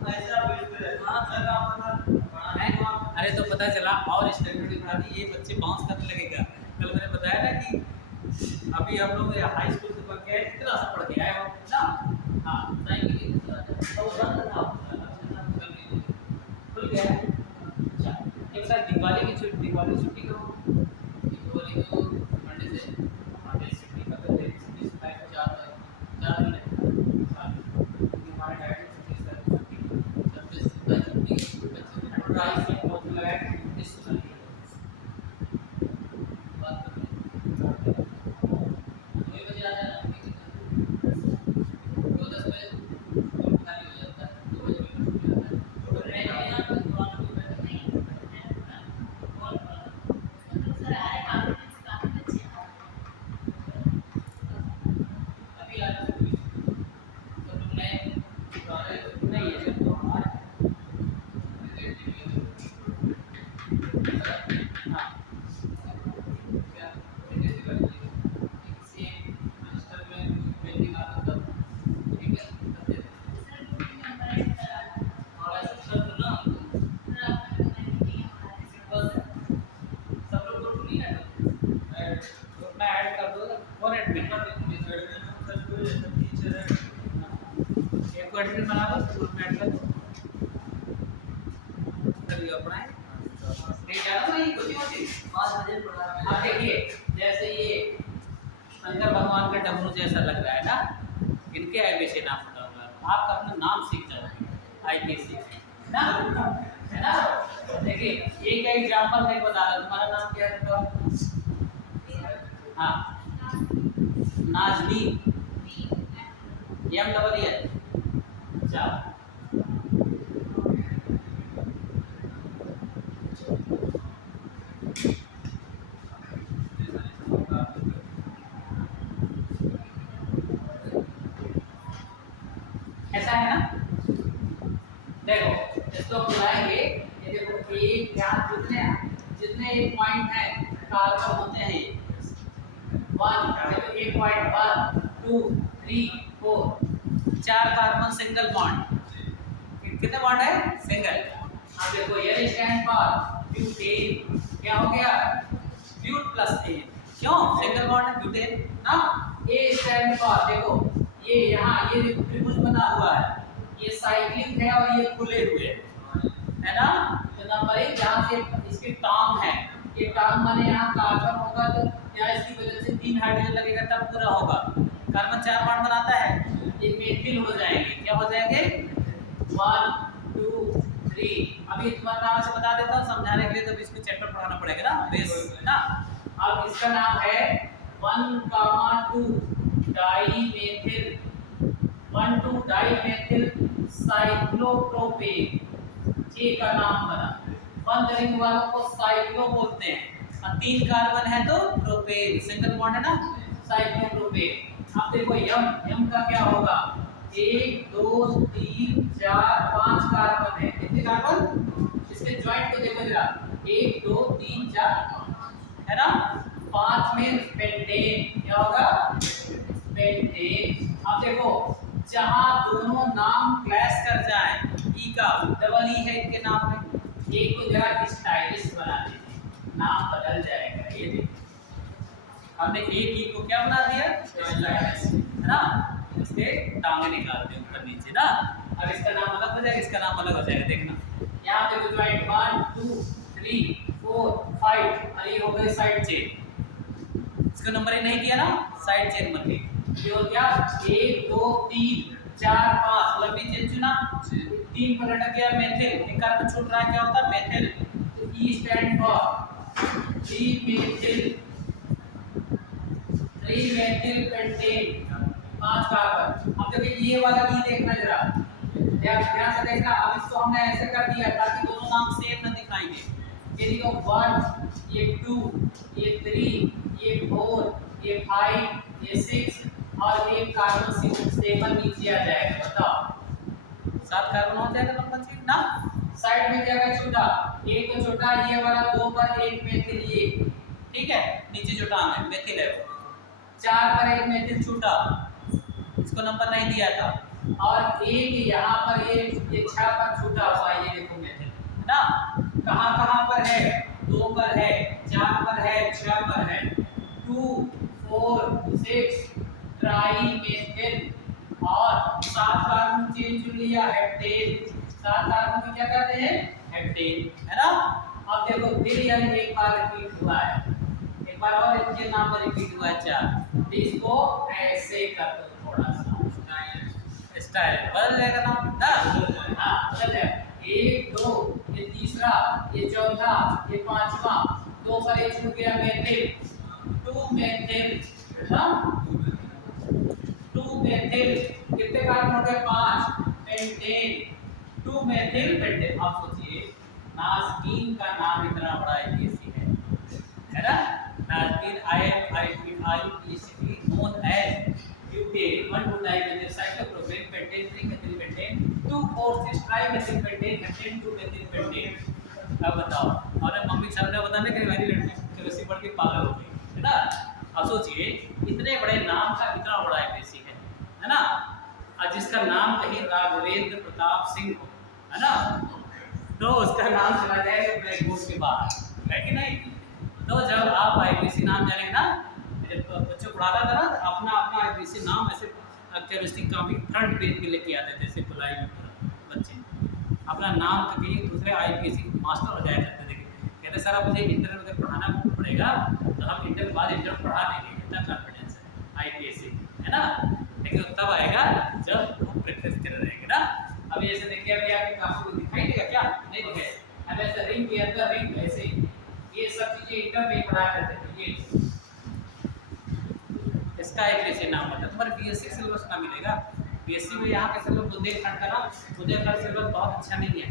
ऐसा बेस पे हां। अरे तो पता चला और स्टैंडर्ड बना दी, ये बच्चे बाउंस करने लगेगा। कल मैंने बताया ना कि अभी हम लोग हाई स्कूल से पढ़ के आए, कितना सा पढ़ के आए हो ना। हां, नहीं तो बंद था खुल गया। अच्छा, एक साथ दिवाली की छुट्टी करो, दिवाली को मंडे से छुट्टी कर देते हैं, छुट्टी से टाइम हो जाता है 4 दिन हमारे डायरेक्ट छुट्टी से छुट्टी 26 छुट्टी 28 से बहुत लगाया 29 चली बात करते हैं 2 बजे आ जाना, 2:10 बजे खाली हो जाता है, 2 बजे छुट्टी होता है, तो नहीं यहाँ पे दुकान पे बैठे नहीं और सर आ रहे काफी अच्छे अभी आ रहे तो तुम नहीं है तो हमारे एडमिन बना दो, ग्रुप में ऐड कर दो, तभी अपना है नहीं जाना नहीं कुछ होती 5 बजे पढ़ा। अब देखिए जैसे ये शंकर भगवान का डमरू जैसा लग रहा है ना, इनके आईपीसी नाम बताऊंगा, आप अपना नाम सीख जाओगे आईपीसी ना, है ना। देखिए एक एग्जांपल नहीं बता रहा, तुम्हारा नाम क्या है बताओ। हाँ नाज़नी MEN, अच्छा ऐसा है ना। देखो इसको बुलाएंगे, ये देखो एक यहाँ जितने एक पॉइंट है कार्बन होते हैं 1, देखो 1.1 2 3 4 4 कार्बन सिंगल बॉन्ड, कितने बॉन्ड है सिंगल। अब देखो ये स्टैंड फॉर ब्यूटेन, क्या हो गया ब्यूट प्लस एन, क्यों सिंगल बॉन्ड है ब्यूटेन ना। ए स्टैंड फॉर देखो ये यहाँ ये त्रिभुज बना हुआ है, ये साइक्लिक है और ये खुले हुए हैं, है ना। तो नंबरिंग जहाँ से इसकी टांग है, ये टांग माने यहाँ कार्बन होगा तो क्या इसकी वजह से 3 हाइड्रोजन लगेगा तब पूरा होगा। कार्बन 4 बॉन्ड बनाता है, ये मेथिल हो जाएंगे। क्या हो जाएंगे? 1 2 3। अभी तुम्हारा नाम से बता देता हूँ समझाने के लिए, तो इसको चैप्टर पढ़ाना पड़ेगा ना, बेस ना। अब इसका नाम है 1,2 डाईमेथिल 1,2 डाईमेथिल साइक्लोप्रोपेन। ये का नाम बना। 1 रिंग वालों को साइक्लो बोलते हैं और 3 कार्बन है तो प्रोपेन, सिंगल बॉन्ड है ना, साइक्लोप्रोपेन। अब देखो यम का क्या होगा? 1 2 3 4 5 कार्बन है। कितने कार्बन? इसके जॉइंट को देखो जरा, 1 2 3 4 है ना। 5 में पेंटेन, क्या होगा? पेंटेन। अब देखो जहां दोनों नाम क्लैश कर जाए, ई का डबल ई है इनके नाम में, एक को जरा स्टाइलिश बना दीजिए, नाम बदल जाएगा। ये देखिए हमने एक ई को क्या बना दिया? स्टाइलिश, है ना। इसके टांगे निकाल दे ऊपर नीचे ना। अब इसका नाम अलग हो जाएगा, इसका नाम अलग हो जाएगा। देखना यहाँ देखो जॉइंट 1 2 3 4 5 और ये हो गए साइड चेन। इसका नंबर ही नहीं किया ना, साइड चेन बन गई। ये हो गया 1 2 3 4 5 लंबी चेन चुना, 3 पर अटक गया मेथिल, एक कार्बन छूट रहा है, क्या होता है? मेथिल। तो E stand for 3 methyl, 3 methyl pentane, 5 carbon. अब देखिए ये वाला ई देखना जरा, ध्यान से देखना। अब इसको हमने ऐसे कर दिया ताकि दोनों नाम सेम न दिखाएंगे। ये देखो 1 ये 2 ये 3 ये 4 ये 5 ये 6 और एक कार्बन स्टेबल नीचे आ जाएगा। बताओ 7 कार्बन हो जाएगा नंबर 6 ना। साइड में क्या है? छोटा, एक तो छोटा ये वाला, 2 पर एक मेथिल ये, ठीक है, नीचे जो टांग है मेथिल है। 4 पर एक मेथिल छूटा, इसको नंबर नहीं दिया था। और एक यहाँ पर ये 6 पर छूटा हुआ, ये देखो मेथिल, है ना। कहाँ पर है? 2 पर है, 4 पर है, 6 पर है। 2 4 6 ट्राईमेथिल और 7 कार्बन चेन चुन लिया, हेप्टेन। 7 कार्बन को क्या कहते हैं? हेप्टेन, है ना। अब देखो फिर यानी एक बार रिपीट हुआ है, एक बार और इनके नाम पर रिपीट हुआ है 4। तो इसको ऐसे कर दो, थोड़ा सा स्टाइल बदल जाएगा नाम ना। हाँ बदल जाएगा। 1 2 ये तीसरा, ये चौथा, ये पांचवा, 2 पर एक छूट गया मेथिल, 2 मेथिल, है ना। 2 मेथिल कितने कार्बन हो गए? 5 पेंटेन, 2 मेथिल पेंटेन। आप सोचिए नास्टीन का नाम इतना बड़ा एबीसी है ना। नास्टीन IUPAC known as butane 1 2 dimethyl cyclopropane pentane 3 methyl pentane 2 4 6 trimethyl pentane heptane 2 methyl pentane. अब बताओ, और मम्मी साहब ने बताने के मेरी लड़की केमिस्ट्री पढ़ के पागल हो गई, है ना। अब सोचिए इतने बड़े नाम का इतना बड़ा एबीसी है ना। और जिसका नाम कहीं राघवेंद्र प्रताप सिंह हो, है ना, तो उसका नाम चला जाएगा ब्लैक बोर्ड के बाहर, है कि नहीं। तो जब आप आईपीसी नाम जानेंगे ना, बच्चों पढ़ाता था ना, अपना अपना आईपीसी नाम ऐसे केमिस्ट्री का भी फ्रंट पेज पे लेके आते थे, जैसे खुलाई में बच्चे अपना नाम कभी दूसरे आईपीसी मास्टर हो जाया करते थे। कहते सर अब मुझे इंटर में अगर पढ़ाना पड़ेगा तो हम इंटर बाद इंटर पढ़ा देंगे, इतना कॉन्फिडेंस है आईपीएससी, है ना। लेकिन तब आएगा जब हम प्रैक्टिस कर रहेंगे ना। अभी ऐसे देखिए, अभी आपके काफी दिखाई देगा क्या? नहीं दिखाई। अब ऐसे रिंग के अंदर रिंग, ऐसे ये सब चीजें इंटर में पढ़ा करते थे। ये इसका आईपीएससी नाम है, पर बीएससी सिलेबस ना मिलेगा। बीएससी में यहाँ के सिलेबस बुंदेलखंड का ना, बुंदेलखंड सिलेबस बहुत अच्छा नहीं है।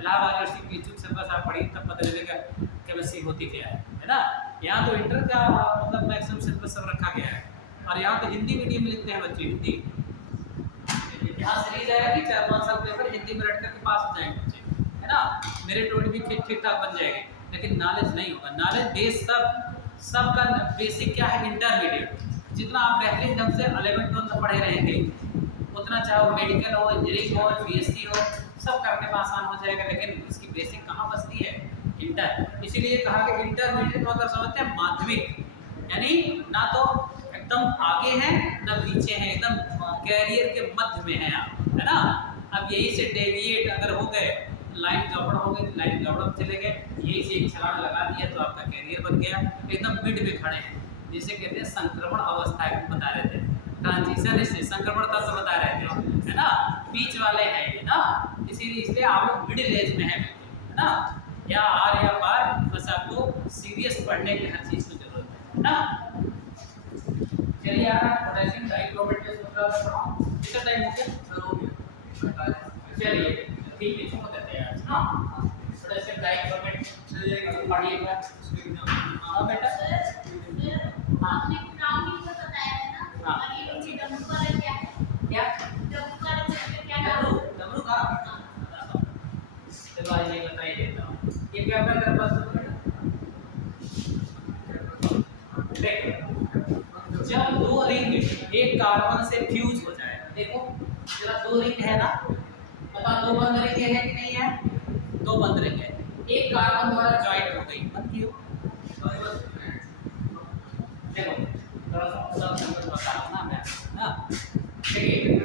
इलाहाबाद यूनिवर्सिटी की जो सिलेबस आप पढ़ी तब पता चलेगा केमिस्ट्री होती क्या है ना। यहाँ तो इंटर का मतलब मैक्सिमम सिलेबस सब रखा गया है। और यहाँ तो हिंदी मीडियम में लिखते हैं बच्चे, हिंदी यहाँ से ली जाएगी 4-5 साल पेपर हिंदी में रट करके पास हो जाएंगे बच्चे, है ना। मेरे टोट भी ठीक ठाक बन जाएंगे, लेकिन नॉलेज नहीं होगा। नॉलेज बेस सबका बेसिक क्या है? इंटरमीडिएट। जितना आप बेहतरीन ढंग से 11-12 पढ़े रहेंगे उतना, चाहे वो मेडिकल हो, इंजीनियरिंग हो, बीएससी हो, सब करने में आसान हो जाएगा। लेकिन इसकी बेसिक कहाँ बसती है? इंटर। इसीलिए कहा कि इंटरमीडिएट मतलब समझते हैं माध्यमिक, यानी ना तो एकदम आगे हैं ना पीछे हैं, एकदम कैरियर के मध्य में हैं आप, है ना। अब यही से डेविएट अगर हो गए लाइन गड़बड़ हो गई, लाइन गड़बड़ चले गए, यही से एक छलांग लगा दिया तो आपका कैरियर बन गया। एकदम मिड में खड़े हैं, जिसे कहते हैं संक्रमण अवस्था है, बता रहे थे ट्रांजिशन स्टेज, संक्रमण तत्व बता रहे थे, है ना, बीच वाले हैं ये ना, इसीलिए इसलिए आप लोग मिडिल एज में है ना, या आर या पार, बस आपको सीरियस पढ़ने की हर चीज की जरूरत है ना। चलिए यार पोटेशियम डाइक्रोमेट के सूत्र पढ़ाओ, कितना टाइम हो गया? चलिए ठीक है, छोड़ देते हैं ना, पोटेशियम डाइक्रोमेट पढ़िएगा। हाँ बेटा, आपने नाम भी तो बताया है ना, और ये नीचे डब्लू का रंग क्या है? क्या डब्लू का रंग क्या है? डब्लू का, चलो आज ये बता ही देता हूँ। ये क्या कर कर पास देख, जब दो रिंग एक कार्बन से फ्यूज हो जाए, देखो जरा दो रिंग है ना, बता दो बंद रिंग है कि नहीं है? दो बंद रिंग है, एक कार्बन द्वारा जॉइंट हो गई, बंद क्यों? देखो थोड़ा सा सब नंबर बता रहा हूं ना मैं, ना देखिए